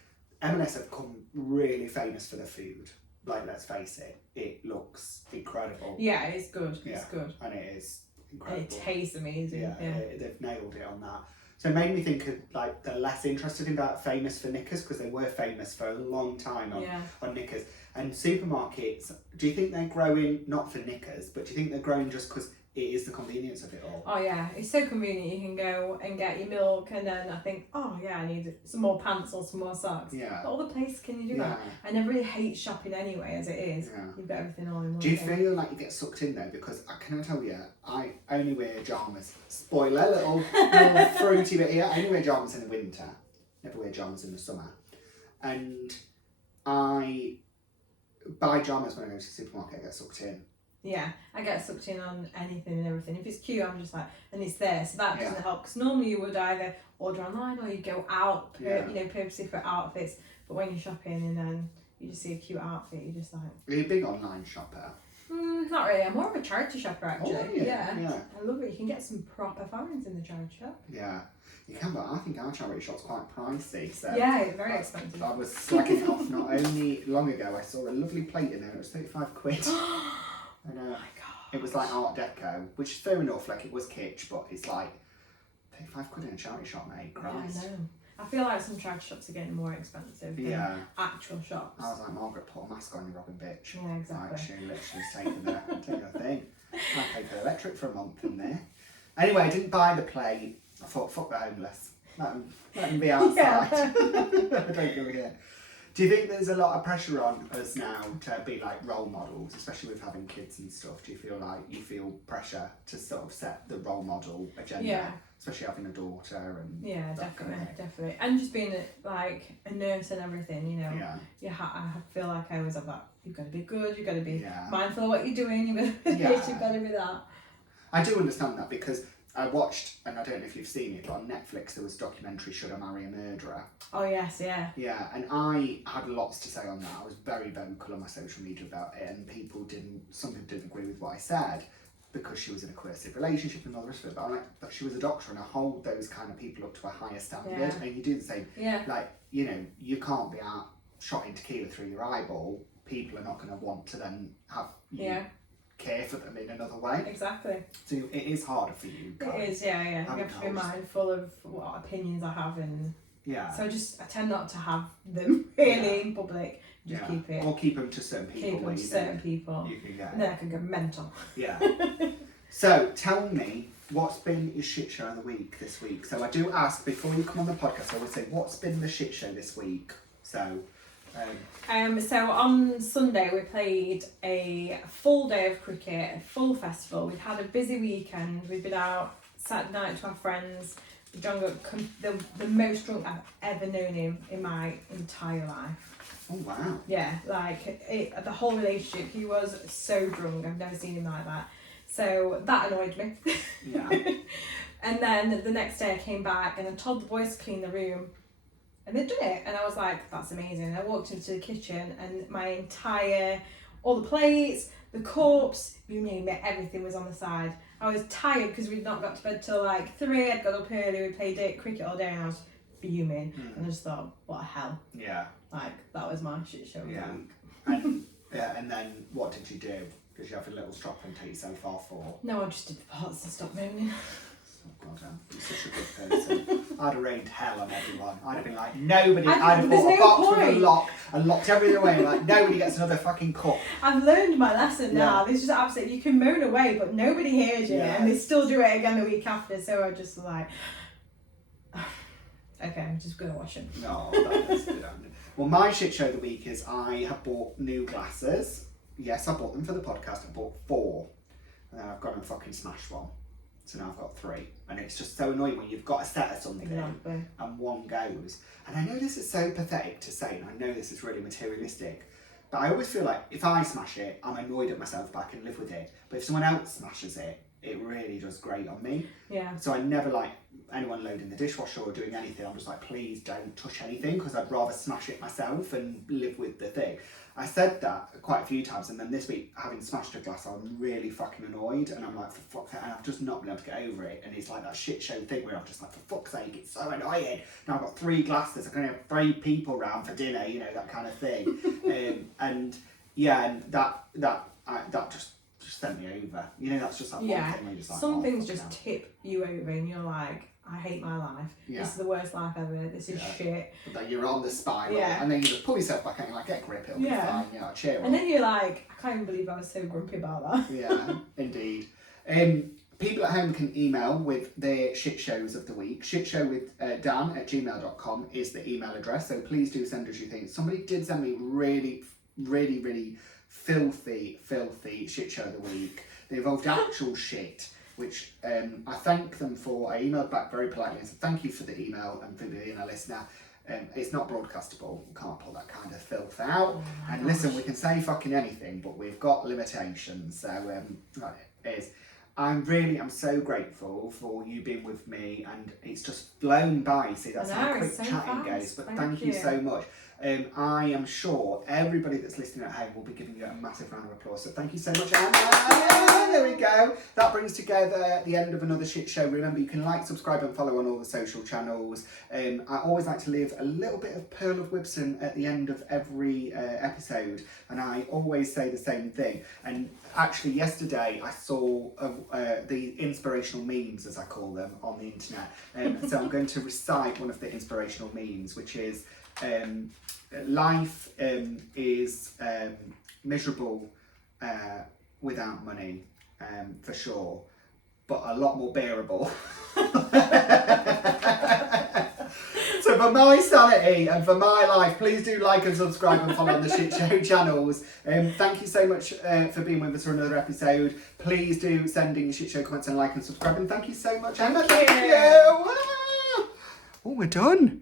M&S have become really famous for their food. Like, let's face it, it looks incredible. Yeah, it's good. It's good. And it is incredible. And it tastes amazing. Yeah. They've nailed it on that. So it made me think of, like, they're less interested in about famous for knickers because they were famous for a long time on knickers. And supermarkets, do you think they're growing, not for knickers, but do you think they're growing just because it is the convenience of it all. Oh yeah, it's so convenient. You can go and get your milk, and then I think, oh yeah, I need some more pants or some more socks. Yeah. But all the places can you do that? I never really hate shopping anyway, as it is. Yeah. You've got everything all in one. Do you feel like you get sucked in though? Because can I tell you, I only wear pyjamas. Spoiler, little fruity bit here. I only wear pyjamas in the winter. Never wear pyjamas in the summer. And I buy pyjamas when I go to the supermarket. I get sucked in. Yeah, I get sucked in on anything and everything. If it's cute, I'm just like, and it's there, so that doesn't help. Because normally you would either order online or you go out, purposely for outfits. But when you're shopping and then you just see a cute outfit, you're just like... Are you a big online shopper? Not really. I'm more of a charity shopper, actually. Oh, yeah. I love it. You can get some proper finds in the charity shop. Yeah. You can, but I think our charity shop's quite pricey. So yeah, it's very expensive. I was slacking off not only long ago. I saw a lovely plate in there. It was 35 quid. And oh my God. It was like Art Deco, which is fair enough, like it was kitsch, but it's like 35 quid in a charity shop, mate. Christ. Yeah, I know. I feel like some charity shops are getting more expensive than actual shops. I was like, Margaret, put a mask on, you robbing bitch. Yeah, exactly. Like, she literally taking the thing. I paid for the electric for a month in there. Anyway, I didn't buy the plate. I thought, fuck the homeless. Let them be outside. I don't go here. Do you think there's a lot of pressure on us now to be like role models, especially with having kids and stuff? Do you feel like you feel pressure to sort of set the role model agenda? Yeah. Especially having a daughter and definitely, and just being like a nurse and everything, you know. Yeah. I feel like I always have that. You've got to be good. You've got to be mindful of what you're doing. You've got to be this. You've got to be that. I do understand that because I watched, and I don't know if you've seen it, but on Netflix there was a documentary, Should I Marry a Murderer? Oh yes, yeah. Yeah, and I had lots to say on that. I was very vocal on my social media about it, and some people didn't agree with what I said because she was in a coercive relationship and all the rest of it. But I'm like, but she was a doctor, and I hold those kind of people up to a higher standard, and you do the same. Yeah. Like, you know, you can't be out shot in tequila through your eyeball. People are not going to want to then have you care for them in another way. Exactly. So it is harder for you guys. It is, yeah. You have to be mindful of what opinions I have, and so I tend not to have them really in public. Just keep it. Or keep them to certain people. Keep them to certain people. You can get. And then I can go mental. Yeah. So tell me, what's been your shit show of the week this week? So I do ask before you come on the podcast. I always say, what's been the shit show this week? So. So on Sunday we played a full day of cricket, a full festival. We've had a busy weekend. We've been out Saturday night to our friends. John got the most drunk I've ever known him in my entire life. Oh wow! Yeah, like the whole relationship. He was so drunk. I've never seen him like that. So that annoyed me. Yeah. And then the next day I came back and I told the boys to clean the room. And they'd done it, and I was like, that's amazing. I walked into the kitchen, and all the plates, the cups, you name it, everything was on the side. I was tired because we'd not got to bed till like 3. I'd got up early, we played cricket all day, and I was fuming. And I just thought, what a hell. Yeah. Like, that was my shit show of the week. And then what did you do? Did you have a little strop and take yourself off, or? No, I just did the parts and stopped moaning. Oh God, you're such a good person. I'd have rained hell on everyone. I'd have been like, nobody. I'd have bought a box with a lock and locked everything away. Like, nobody gets another fucking cup. I've learned my lesson now. This is absolutely, you can moan away, but nobody hears you, and they still do it again the week after. So I just like, okay, I'm just gonna wash them. No, that's good. Well, my shit show of the week is I have bought new glasses. Yes, I bought them for the podcast. I bought 4, and then I've gone and fucking smashed one. So now I've got 3, and it's just so annoying when you've got a set of something and one goes. And I know this is so pathetic to say, and I know this is really materialistic, but I always feel like if I smash it, I'm annoyed at myself, but I can live with it. But if someone else smashes it, it really does grate on me. Yeah. So I never like anyone loading the dishwasher or doing anything. I'm just like, please don't touch anything, because I'd rather smash it myself and live with the thing. I said that quite a few times, and then this week, having smashed a glass, I'm really fucking annoyed, and I'm like, for fuck's sake, and I've just not been able to get over it, and it's like that shit show thing where I'm just like, for fuck's sake, it's so annoying. Now I've got 3 glasses, I can have 3 people round for dinner, you know, that kind of thing. And that just sent me over. You know, that's just that one thing where you're just like, some things just tip you over, and you're like, I hate my life. Yeah. This is the worst life ever. This is shit. But then you're on the spiral, and then you just pull yourself back and you're like, get a grip, it'll be fine. Yeah, cheer on. And then you're like, I can't even believe I was so grumpy about that. Yeah, indeed. People at home can email with their shit shows of the week. shitshowwithdan@gmail.com is the email address, so please do send us your things. Somebody did send me really filthy shit show of the week. They involved actual shit, which I thank them for. I emailed back very politely and said thank you for the email and for being a listener. It's not broadcastable. We can't pull that kind of filth out. Oh and listen, we can say fucking anything, but we've got limitations. So right, it is. I'm so grateful for you being with me, and it's just flown by. See, that's how quick so chatting goes. But thank you so much. I am sure everybody that's listening at home will be giving you a massive round of applause. So thank you so much, Anna. There we go. That brings together the end of another shit show. Remember, you can like, subscribe and follow on all the social channels. I always like to leave a little bit of Pearl of Wibson at the end of every episode, and I always say the same thing. And actually yesterday I saw the inspirational memes, as I call them, on the internet. So I'm going to recite one of the inspirational memes, which is life is miserable without money, for sure, but a lot more bearable. So for my sanity and for my life, please do like and subscribe and follow on the Shit Show channels. Thank you so much for being with us for another episode. Please do send in your Shit Show comments and like and subscribe. And thank you so much, Emma. Thank you. Thank you. Oh, we're done.